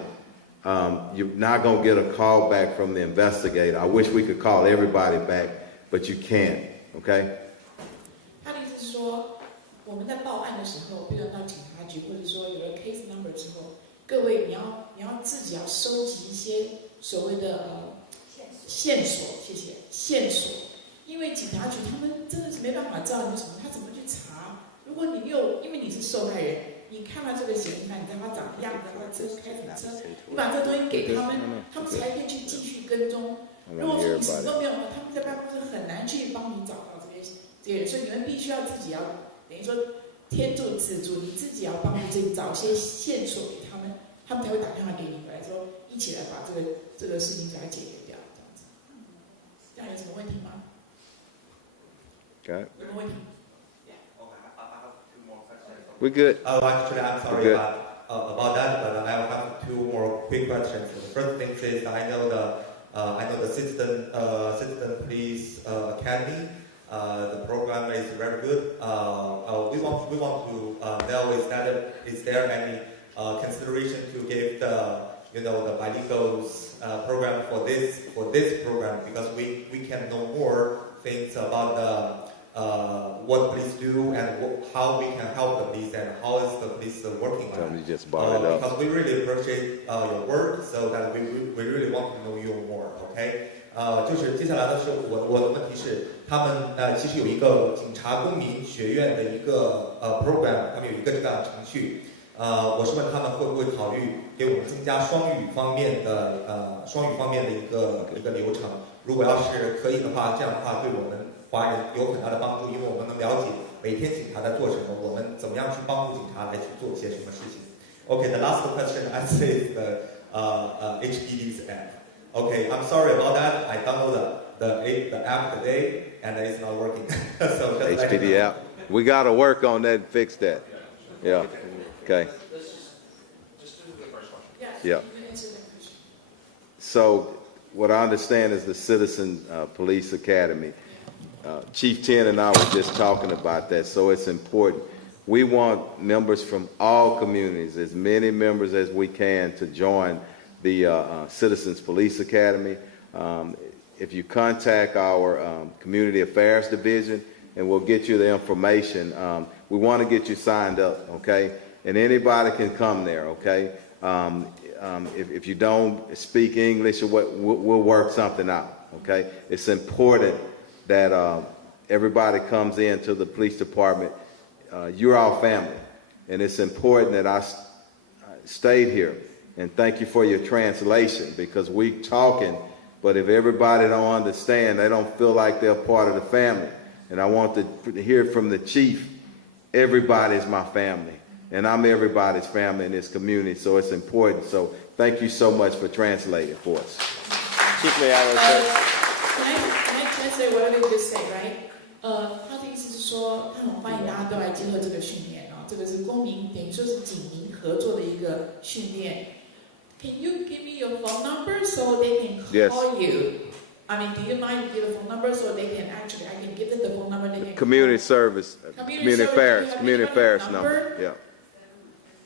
you're not going to get a call back from the investigator. I wish we could call everybody back, but you can't, okay? 他的意思是说，我们在报案的时候，比如到警察局，或者说有了 case number 之后，各位你要自己要收集一些所谓的线索，谢谢线索，因为警察局他们真的是没办法知道你什么，他怎么去查？如果你没有，因为你是受害人，你看到这个嫌疑犯，你知道他长的样子，他车开什么车，你把这东西给他们，他们才可以去继续跟踪。如果说你什么都没有，他们在办公室很难去帮你找到这些人，所以你们必须要自己要等于说天助自助，你自己要帮助自己找一些线索给他们，他们才会打电话给你来说一起来把这个事情给它解决掉，这样子。这样有什么问题吗？ Okay. 有没有问题？ We're good. Actually, I'm sorry about that, but I have two more quick questions. The first thing is I know the Citizen Police Academy. The program is very good. We want to know is there any consideration to give the bilinguals program for this program, because we can know more things about what police do and how we can help the police and how is the police working on it. Just brought it up. Because we really appreciate your work, so that we really want to know you more. Okay. 就是接下来的是我的问题是，他们其实有一个警察公民学院的一个program， 他们有一个这样的程序。我是问他们会不会考虑给我们增加双语方面的一个流程？如果要是可以的话，这样的话对我们华人有很大的帮助，因为我们能了解每天警察在做什么，我们怎么样去帮助警察来去做一些什么事情。Okay, the last question I say is the HPD's app. Okay, I'm sorry about that. I downloaded the app today and it's not working. So just HPD app. We got to work on that and fix that. Yeah. Okay. Just do the first question. Yeah. So what I understand is the Citizen Police Academy. Chief Chen and I were just talking about that, so it's important. We want members from all communities, as many members as we can, to join the Citizens Police Academy. If you contact our Community Affairs Division, and we'll get you the information. We want to get you signed up, okay? And anybody can come there, okay? If you don't speak English or what, we'll work something out, okay? It's important that everybody comes into the police department. You're our family, and it's important that I stayed here. And thank you for your translation, because we talking, but if everybody don't understand, they don't feel like they're part of the family. And I want to hear from the chief, everybody's my family. And I'm everybody's family in this community, so it's important. So thank you so much for translating for us. Chief, may I request? Can I translate whatever you just said, right? 他的意思是说，他很欢迎大家都来接受这个训练啊，这个是公民等于说是警民合作的一个训练。Can you give me your phone number so they can call you? I mean, do you mind give a phone number so they can actually, I can give them the phone number, they can Community service, community affairs number. Yeah.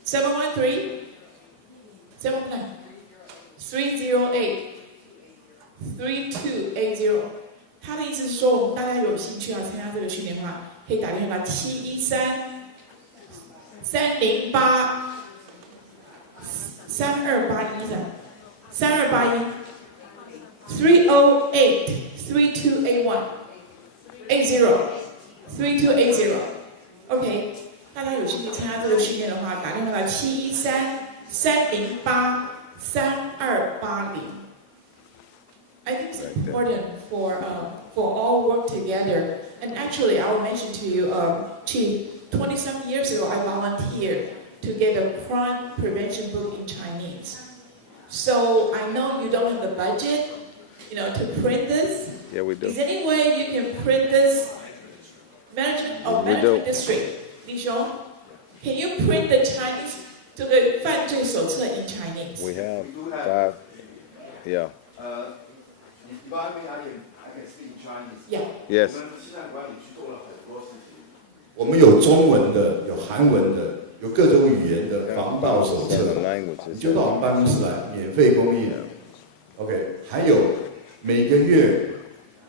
713-308-3280。他的意思是说，我们大家有兴趣要参加这个训练的话，可以打电话713-308-3280。OK， 大家有兴趣参加这个训练的话，打电话到713-308-3280。I think it's important for all work together. And actually, I will mention to you, Chief, 20-some years ago, I volunteered to get a crime prevention book in Chinese. So I know you don't have the budget, to print this. Yeah, we do. Is there any way you can print this? Management District, Li Xiong, can you print the Chinese to the 犯罪手册 in Chinese? We have 5. Yeah. I can speak Chinese. Yeah. Yes. 我们有中文的，有韩文的，有各种语言的防盗手册，你就到我们办公室来，免费公益。OK， 还有每个月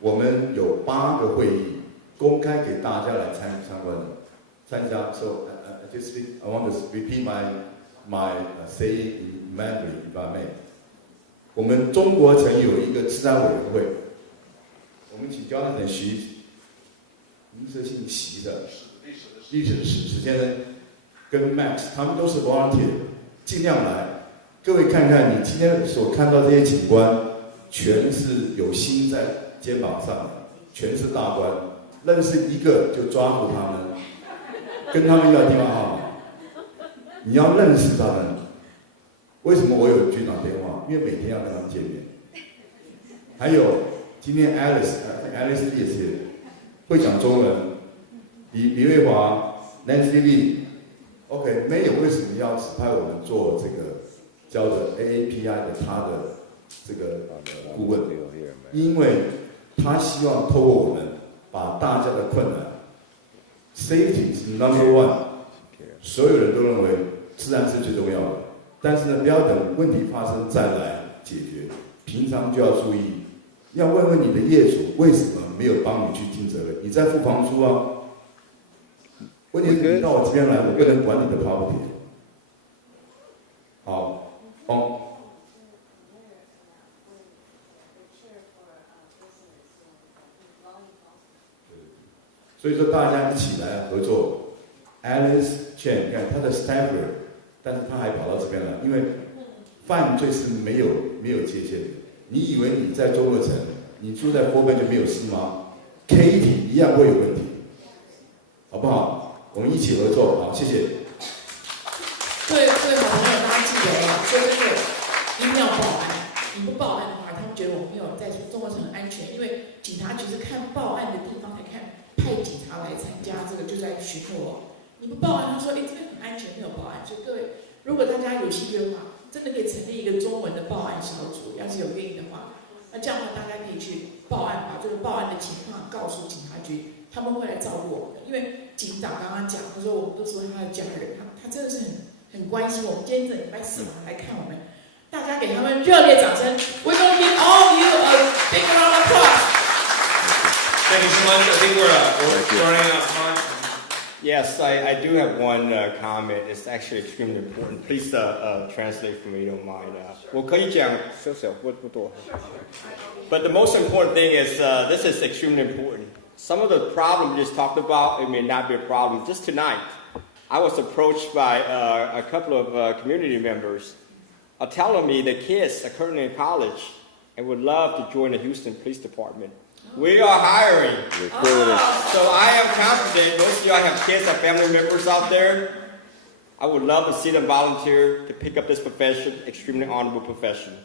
我们有8个会议，公开给大家来参加。So I want to repeat my saying in Mandarin, if I may. 我们中国城有一个治安委员会，我们请教练的徐，您是姓习的，历史的史先生跟 Max 他们都是 volunteer， 尽量来。各位看看你今天所看到这些警官，全是有心在肩膀上的，全是大官，认识一个就抓住他们，跟他们要电话号码，你要认识他们。为什么我有局长电话？因为每天要跟他们见面。还有今天 Alice 也是会讲中文，李卫华 Nancy Lee，OK， 没有为什么要指派我们做这个叫做 AAPI 的他的这个顾问？因为他希望透过我们把大家的困难 ，safety 是 number1， 所有人都认为治安是最重要的。但是呢，不要等问题发生再来解决，平常就要注意，要问问你的业主为什么没有帮你去尽责任？你在付房租啊？问题是你到我这边来，我不能管你的 property。好，所以说大家一起来合作。Alice Chen， 你看他的 Stanford， 但是他还跑到这边来，因为犯罪是没有界限的。你以为你在中和城，你住在坡边就没有事吗 ？Katie 一样会有问题，好不好？我们一起合作，好，谢谢。各位好朋友，大家记得啊，说真的，一定要报案。你不报案的话，他们觉得我们没有在中国城很安全，因为警察局是看报案的地方才看派警察来参加这个，就在巡逻。你不报案，他说这边很安全，没有报案。所以各位，如果大家有兴趣的话，真的可以成立一个中文的报案小组，要是有愿意的话，那这样的话大家可以去报案，把这个报案的情况告诉警察局，他们会来照顾我们。因为警长刚刚讲，他说我们都是他的家人，他真的是很关心我们。今天这礼拜4来看我们，大家给他们热烈掌声。We're going to give all of you a big round of applause. Thank you so much. I think we're running out of time. Yes, I do have one comment. It's actually extremely important. Please translate for me, you don't mind. 我可以讲少少，不多。But the most important thing is this is extremely important. Some of the problems you just talked about, it may not be a problem. Just tonight, I was approached by a couple of community members telling me the kids are currently in college and would love to join the Houston Police Department. We are hiring. So I am confident, most of y'all have kids or family members out there. I would love to see them volunteer to pick up this profession, extremely honorable profession.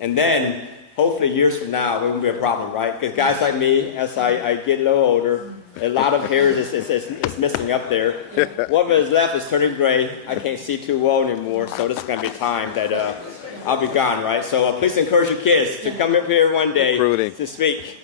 And then, hopefully years from now, it won't be a problem, right? Because guys like me, as I get a little older, a lot of hair is missing up there. What is left is turning gray. I can't see too well anymore, so this is going to be time that I'll be gone, right? So please encourage your kids to come up here one day to speak.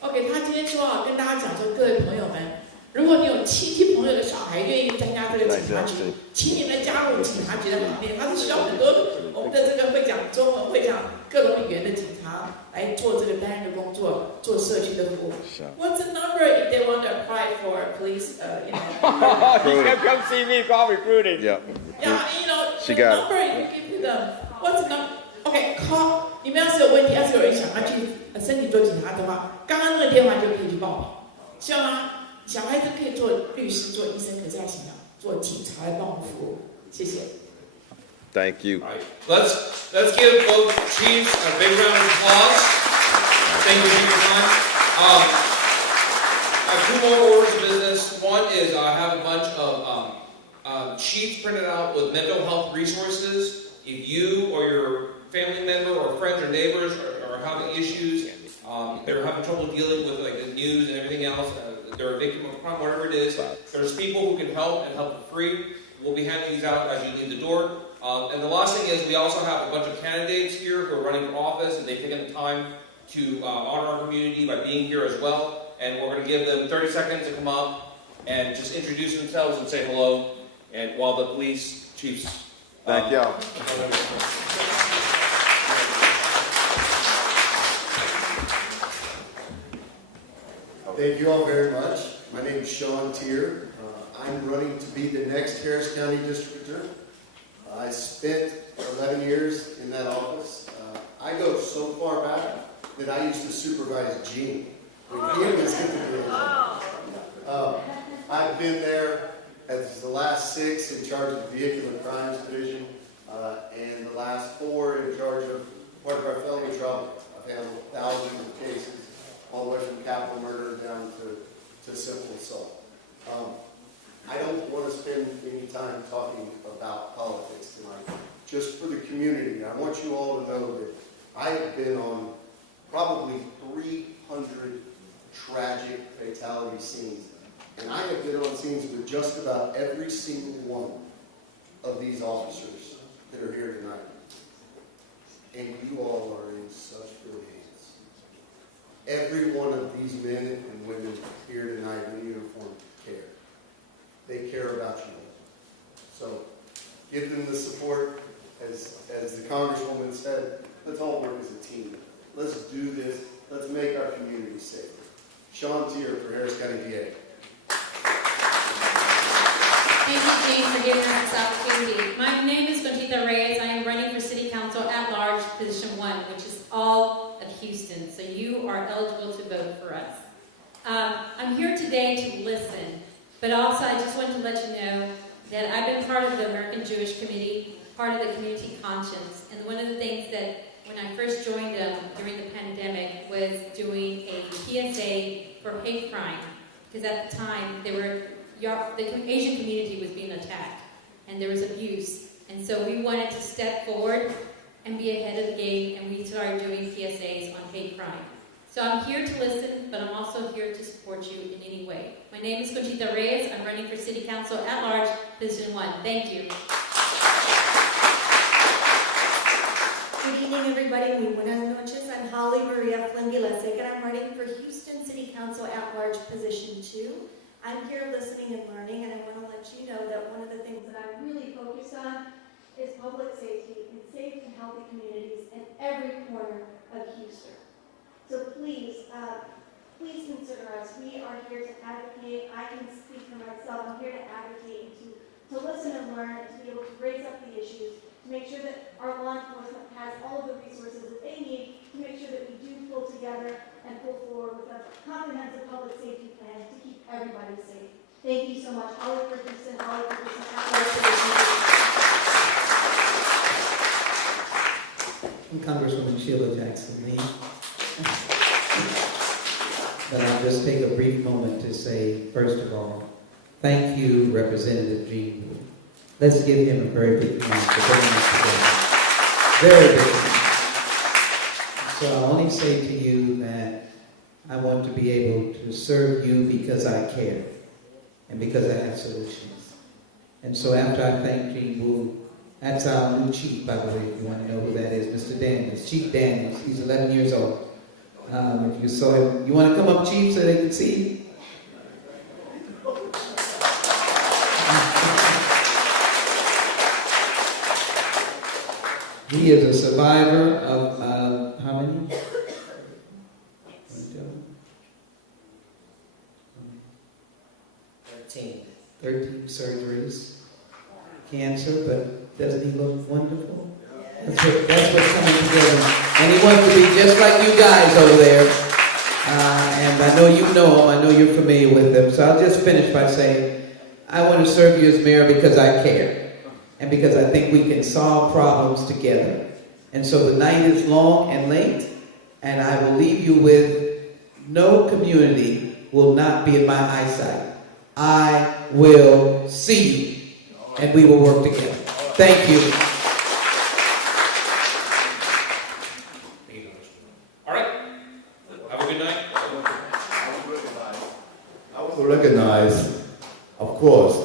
OK， 他今天说啊，跟大家讲说，各位朋友们，如果你有亲戚朋友的小孩愿意参加这个警察局，请你们加入警察局的行列。他是需要很多我们的这个会讲中文、会讲各种语言的警察来做这个单人的工作，做社区的服务。What's the number if they want to apply for police? You know, come see me, call recruiting. Yeah, you know, the number you give to them. What's the number? OK, call. 你们要是有问题，要是有人想要去申请做警察的话，刚刚那个电话就可以去报名。希望啊，小孩子可以做律师、做医生，可是要想要做警察来帮我们服务。谢谢。Thank you. All right. Let's give both chiefs a big round of applause. Thank you for your time. I have 2 more orders of business. One is I have a bunch of sheets printed out with mental health resources. If you or your family member or friends or neighbors are having issues, they're having trouble dealing with like the news and everything else, they're a victim of crime, whatever it is, there's people who can help and help for free. We'll be handing these out as you leave the door. And the last thing is we also have a bunch of candidates here who are running for office, and they've taken the time to honor our community by being here as well. And we're going to give them 30 seconds to come up and just introduce themselves and say hello, and while the police chiefs... Thank y'all. Thank you all very much. My name is Sean Tier. I'm running to be the next Harris County District Attorney. I spent 11 years in that office. I go so far back that I used to supervise Gene when he was in the I've been there as the last 6 in charge of the Vehicular Crimes Division, and the last 4 in charge of part of our felony trouble. I've handled thousands of cases, all the way from capital murder down to simple assault. I don't want to spend any time talking about politics tonight, just for the community. I want you all to know that I have been on probably 300 tragic fatality scenes, and I have been on scenes with just about every single one of these officers that are here tonight. And you all are in such good hands. Every one of these men and women here tonight in uniform care. They care about you all. So give them the support. As the Congresswoman said, let's all work as a team. Let's do this. Let's make our community safer. Sean Tier for Harris County VA. Thank you, Gene, for giving us this opportunity. My name is Conchita Reyes. I am running for City Council at large, Position 1, which is all of Houston. So you are eligible to vote for us. I'm I'm here today to listen, but also I just want to let you know that I've been part of the American Jewish Committee, part of the Community Conscience, and one of the things that when I first joined them during the pandemic was doing a PSA for hate crime, because at the time the Asian community was being attacked and there was abuse, and so we wanted to step forward and be ahead of the game, and we started doing PSAs on hate crime. So I'm here to listen, but I'm also here to support you in any way. My name is Conchita Reyes. I'm running for City Council at Large, Position 1. Thank you. Good evening, everybody. Muy buenas noches. I'm Holly Maria Flynn-Gilesek, and I'm running for Houston City Council at Large, Position 2. I'm here listening and learning, and I want to let you know that one of the things that I'm really focused on is public safety and safe and healthy communities in every corner of Houston. So please, please consider us. We are here to advocate. I can speak for myself. I'm here to advocate and to listen and learn and to be able to raise up the issues, to make sure that our law enforcement has all of the resources that they need to make sure that we do pull together and pull forward with a comprehensive public safety plan to keep everybody safe. Thank you so much. Holly for Houston, Holly for Houston. I'm Congresswoman Sheila Jackson Lee. But I'll just take a brief moment to say, first of all, thank you, Representative Gene Wood. Let's give him a very big hand for bringing us together. Very big hand. So I only say to you that I want to be able to serve you because I care and because I have solutions. And so after I thank Gene Wood, that's our new chief, by the way, if you want to know who that is, Mr. Daniels, Chief Daniels. He's 11 years old. If you saw him, you want to come up, Chief, so they can see you? He is a survivor of how many? 13 surgeries. Cancer, but doesn't he look wonderful? That's what's coming together. And he wants to be just like you guys over there. And I know you know him. I know you're familiar with him. So I'll just finish by saying, I want to serve you as mayor because I care. And because I think we can solve problems together. And so the night is long and late. And I will leave you with no community will not be in my eyesight. I will see you. And we will work together. Thank you. All right. Have a good night. I want to recognize, of course,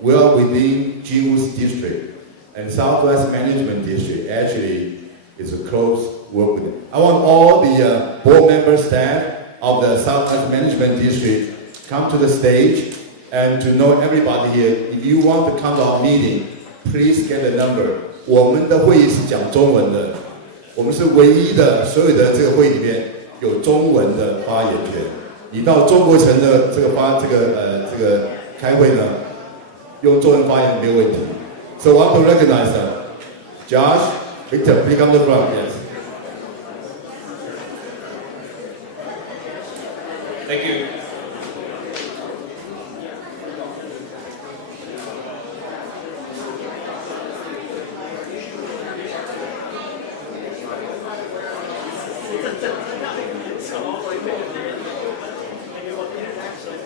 we are within Jinwoo's district, and Southwest Management District actually is a close work with it. I want all the board member staff of the Southwest Management District come to the stage and to know everybody here. If you want to come to our meeting, please get a number. 我们的会议是讲中文的，我们是唯一的，所有的这个会里面有中文的发言权。你到中国城的这个开会呢，用中文发言没有问题。So I want to recognize that. Josh, Victor, please come to the front. Yes. Thank you.